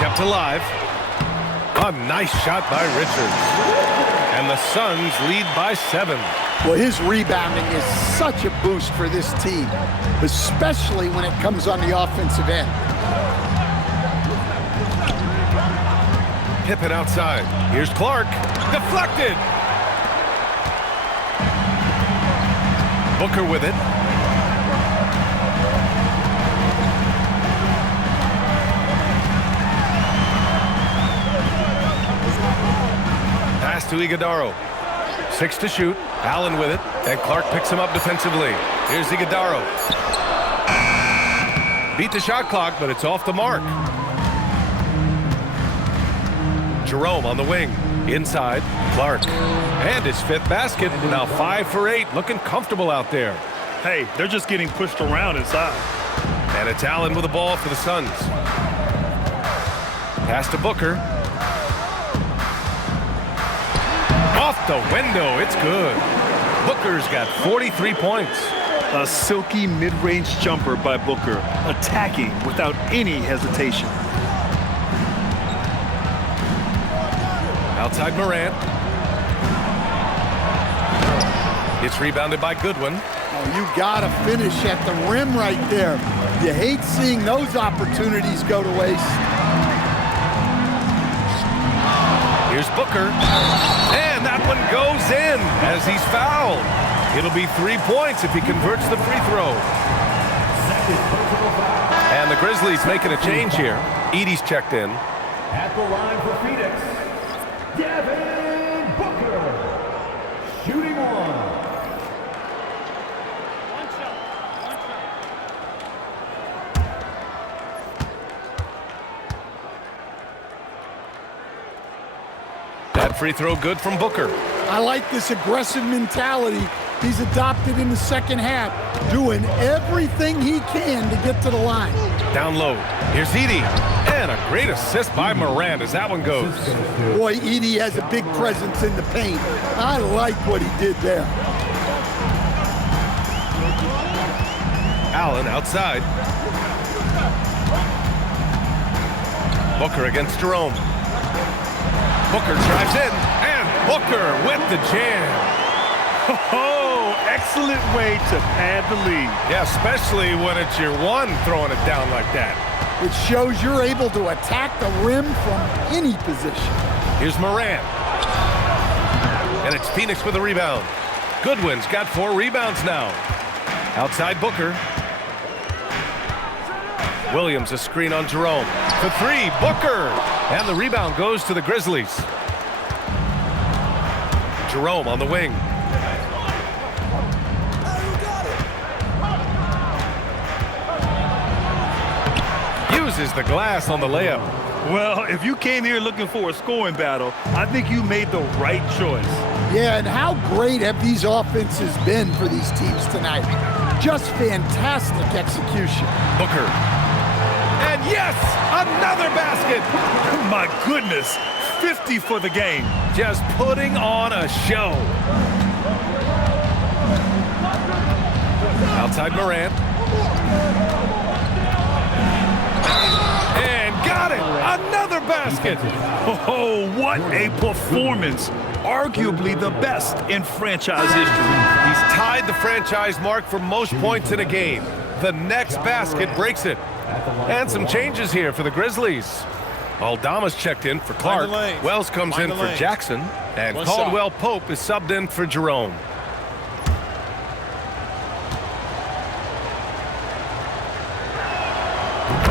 Kept alive. A nice shot by Richards. And the Suns lead by 7. Well, his rebounding is such a boost for this team, especially when it comes on the offensive end. Pippen outside. Here's Clark. Deflected. Booker with it. Pass to Iguodaro. 6 to shoot. Allen with it. And Clark picks him up defensively. Here's Iguodaro. Beat the shot clock, but it's off the mark. Jerome on the wing. Inside. Clark. And his 5th basket. Now 5 for 8. Looking comfortable out there. Hey, they're just getting pushed around inside. And it's Allen with the ball for the Suns. Pass to Booker. Off the window. It's good. Booker's got 43 points. A silky mid-range jumper by Booker, attacking without any hesitation. Outside Morant. It's rebounded by Goodwin. Oh, you gotta finish at the rim right there. You hate seeing those opportunities go to waste. Here's Booker. And that one goes in as he's fouled. It'll be 3 points if he converts the free throw. And the Grizzlies making a change here. Edey's checked in. At the line for Phoenix, Devin Booker. Shooting 1. That free throw good from Booker. I like this aggressive mentality he's adopted in the second half, doing everything he can to get to the line. Down low. Here's Edey. And a great assist by Morant as that one goes. Boy, Edey has a big presence in the paint. I like what he did there. Allen outside. Booker against Jerome. Booker drives in, and Booker with the jam. Oh, excellent way to pad the lead. Yeah, especially when it's your one throwing it down like that. It shows you're able to attack the rim from any position. Here's Morant. And it's Phoenix with a rebound. Goodwin's got 4 rebounds now. Outside Booker. Williams a screen on Jerome. For 3, Booker. And the rebound goes to the Grizzlies. Jerome on the wing. Uses the glass on the layup. Well, if you came here looking for a scoring battle, I think you made the right choice. Yeah, and how great have these offenses been for these teams tonight? Just fantastic execution. Booker. And yes, another basket. My goodness, 50 for the game. Just putting on a show. Outside Morant. And got it. Another basket. Oh, what a performance. Arguably the best in franchise history. He's tied the franchise mark for most points in a game. The next basket breaks it. And some changes here for the Grizzlies. Aldama's checked in for Clark. Wells comes in for Jackson. And Caldwell Pope is subbed in for Jerome.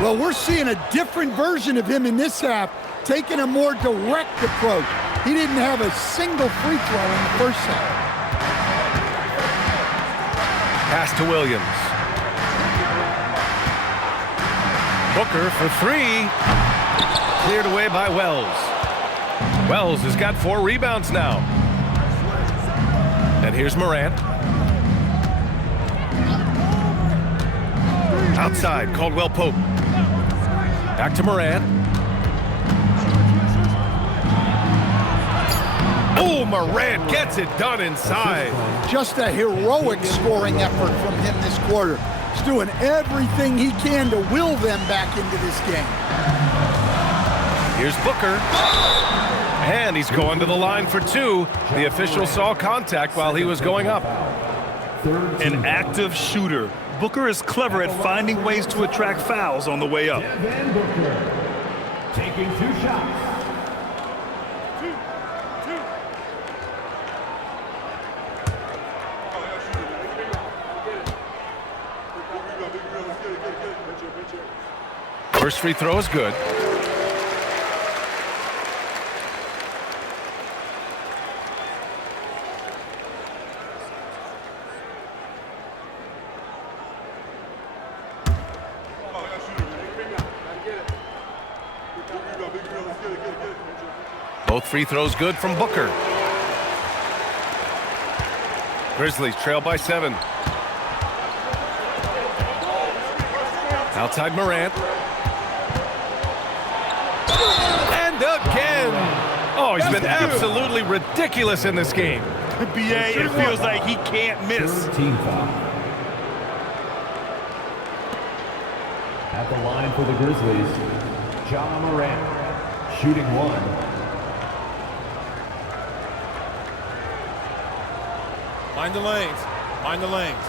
Well, we're seeing a different version of him in this half, taking a more direct approach. He didn't have a single free throw in the first half. Pass to Williams. Booker for 3. Cleared away by Wells. Wells has got 4 rebounds now. And here's Morant. Outside, Caldwell Pope. Back to Morant. Oh, Morant gets it done inside. Just a heroic scoring effort from him this quarter. He's doing everything he can to will them back into this game. Here's Booker. And he's going to the line for 2. The official saw contact while he was going up. An active shooter. Booker is clever at finding ways to attract fouls on the way up. Devin Booker taking 2 shots. First free throw is good. Both free throws good from Booker. Grizzlies trail by 7. Outside Morant. And again. Oh, he's been absolutely ridiculous in this game. BA, it feels like he can't miss. Team foul. At the line for the Grizzlies, Ja Morant, shooting 1. Mind the lanes. Mind the lanes.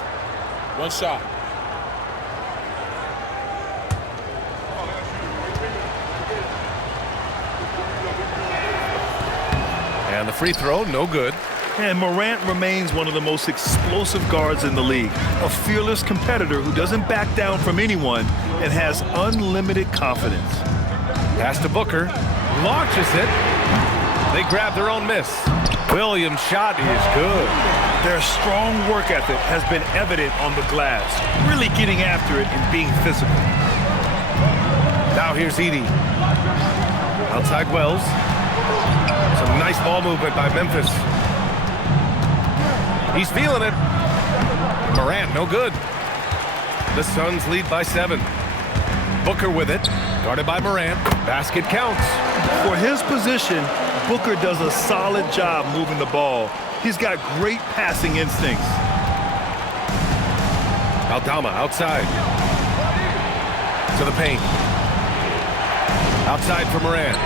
One shot. And the free throw, no good. And Morant remains one of the most explosive guards in the league. A fearless competitor who doesn't back down from anyone and has unlimited confidence. Pass to Booker. Launches it. They grab their own miss. Williams' shot is good. Their strong work ethic has been evident on the glass, really getting after it and being physical. Now here's Edey. Outside Wells. Some nice ball movement by Memphis. He's feeling it. Morant, no good. The Suns lead by 7. Booker with it. Guarded by Morant. Basket counts. For his position, Booker does a solid job moving the ball. He's got great passing instincts. Aldama outside. To the paint. Outside for Morant.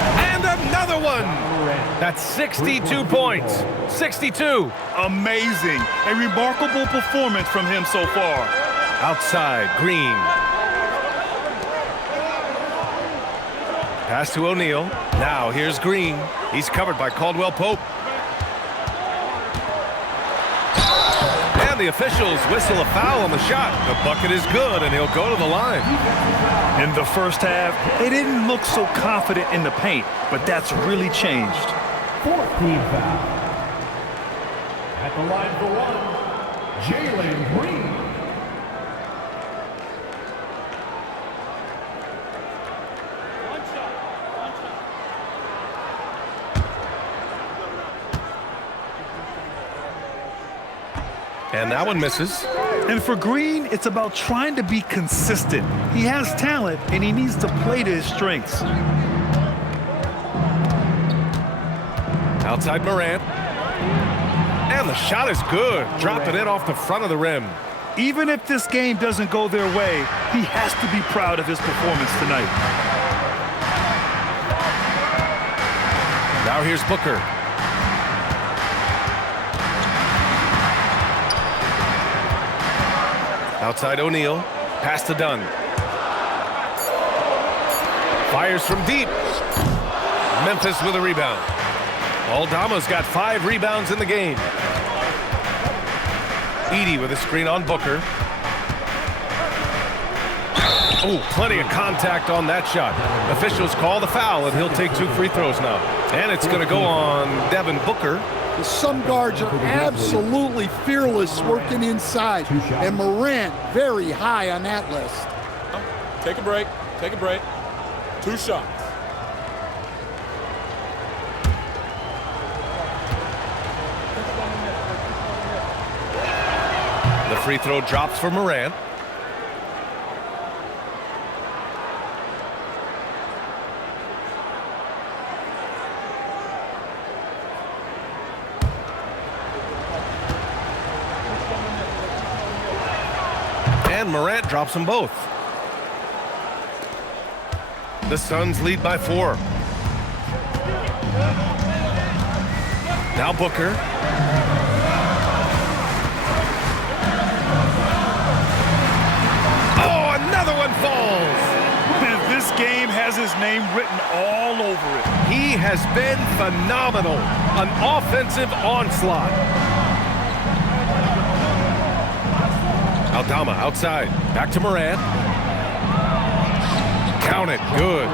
And another one! That's 62 points. 62. Amazing. A remarkable performance from him so far. Outside, Green. Pass to O'Neal. Now here's Green. He's covered by Caldwell Pope. And the officials whistle a foul on the shot. The bucket is good, and he'll go to the line. In the first half, they didn't look so confident in the paint, but that's really changed. 4th team foul. At the line for 1, Jalen Green. And that one misses. And for Green, it's about trying to be consistent. He has talent, and he needs to play to his strengths. Outside Morant. And the shot is good. Dropped it in off the front of the rim. Even if this game doesn't go their way, he has to be proud of his performance tonight. Now here's Booker. Outside O'Neal. Pass to Dunn. Fires from deep. Memphis with a rebound. Aldama's got 5 rebounds in the game. Edey with a screen on Booker. Oh, plenty of contact on that shot. Officials call the foul, and he'll take 2 free throws now. And it's going to go on Devin Booker. Some guards are absolutely fearless working inside, and Morant very high on that list. Take a break. Take a break. 2 shots. The free throw drops for Morant. And Morant drops them both. The Suns lead by 4. Now Booker. Oh, another one falls. This game has his name written all over it. He has been phenomenal. An offensive onslaught. Aldama outside. Back to Morant. Count it. Good.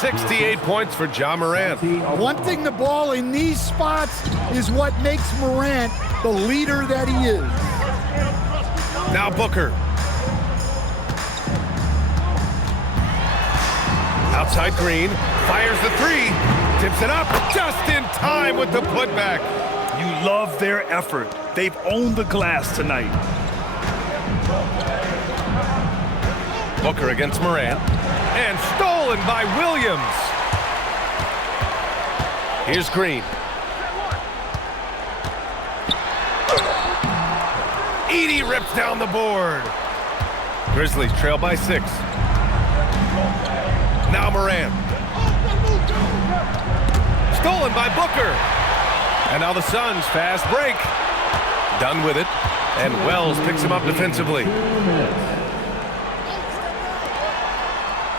68 points for Ja Morant. Wanting the ball in these spots is what makes Morant the leader that he is. Now Booker. Outside Green. Fires the three. Tips it up. Just in time with the putback. You love their effort. They've owned the glass tonight. Booker against Morant. And stolen by Williams. Here's Green. Edey rips down the board. Grizzlies trail by 6. Now Morant. Stolen by Booker. And now the Suns fast break. Done with it. And Wells picks him up defensively.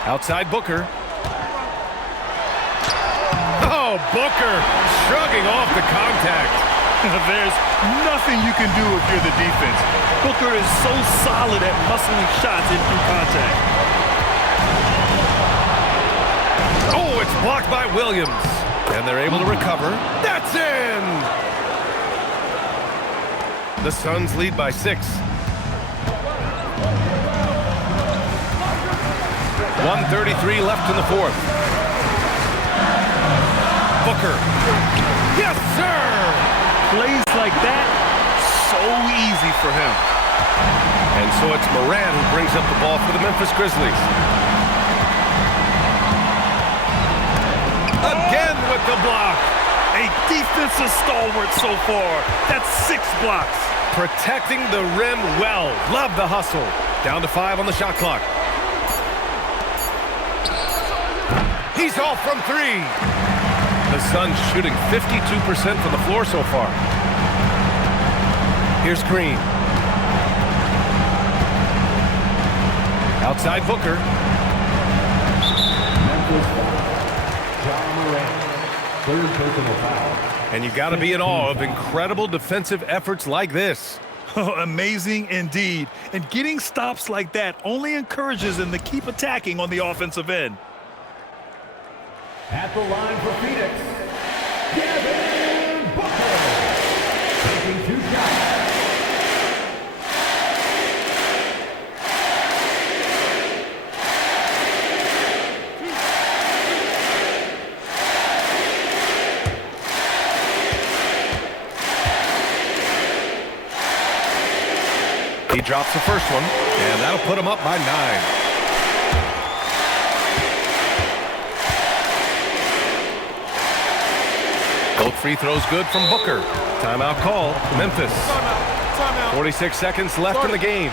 Outside Booker. Oh, Booker shrugging off the contact. There's nothing you can do if you're the defense. Booker is so solid at muscling shots in through contact. Oh, it's blocked by Williams. And they're able to recover. That's in! The Suns lead by 6. 1:33 left in the 4th. Booker. Yes, sir! Plays like that, so easy for him. And so it's Morant who brings up the ball for the Memphis Grizzlies. Again with the block. A defensive stalwart so far. That's 6 blocks. Protecting the rim well. Love the hustle. Down to 5 on the shot clock. He's off from 3. The Suns shooting 52% from the floor so far. Here's Green. Outside Booker. Third personal foul. And you got to be in awe of incredible defensive efforts like this. Amazing indeed. And getting stops like that only encourages them to keep attacking on the offensive end. At the line for Phoenix, Devin Booker. Taking 2 shots. He drops the first one, and that'll put him up by 9. Both free throws good from Booker. Timeout call, Memphis. 46 seconds left in the game.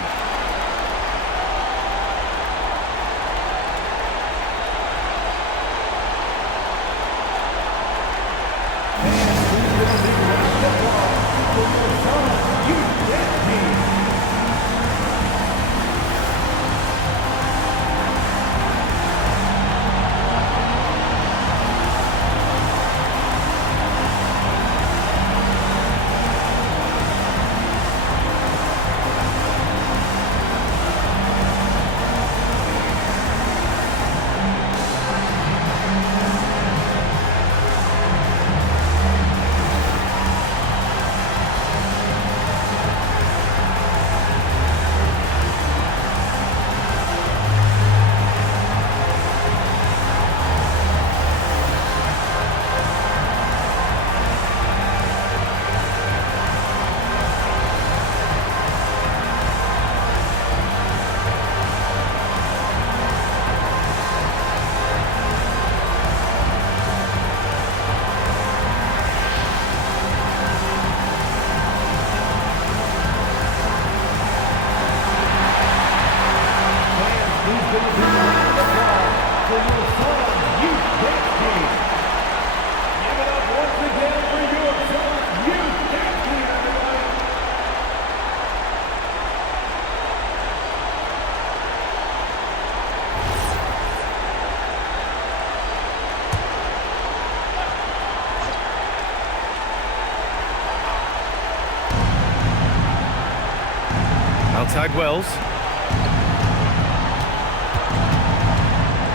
Outside Wells.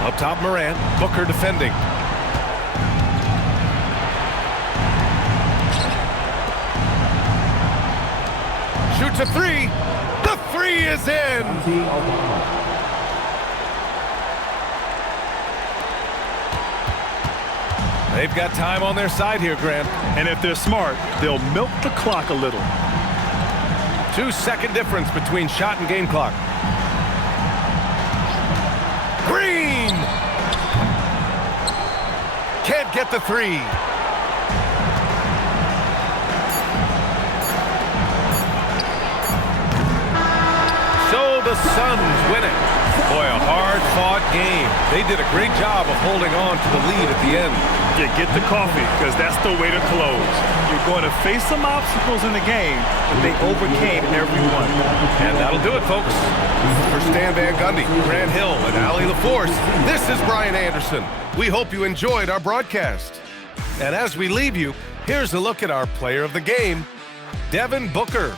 Up top, Morant. Booker defending. Shoots a three. The three is in. They've got time on their side here, Grant. And if they're smart, they'll milk the clock a little. 2-second difference between shot and game clock. Green! Can't get the three. So the Suns win it. Boy, a hard-fought game. They did a great job of holding on to the lead at the end. Yeah, get the coffee, because that's the way to close. You're going to face some obstacles in the game, but they overcame every one. And that'll do it, folks. For Stan Van Gundy, Grant Hill, and Allie LaForce, this is Brian Anderson. We hope you enjoyed our broadcast. And as we leave you, here's a look at our player of the game, Devin Booker.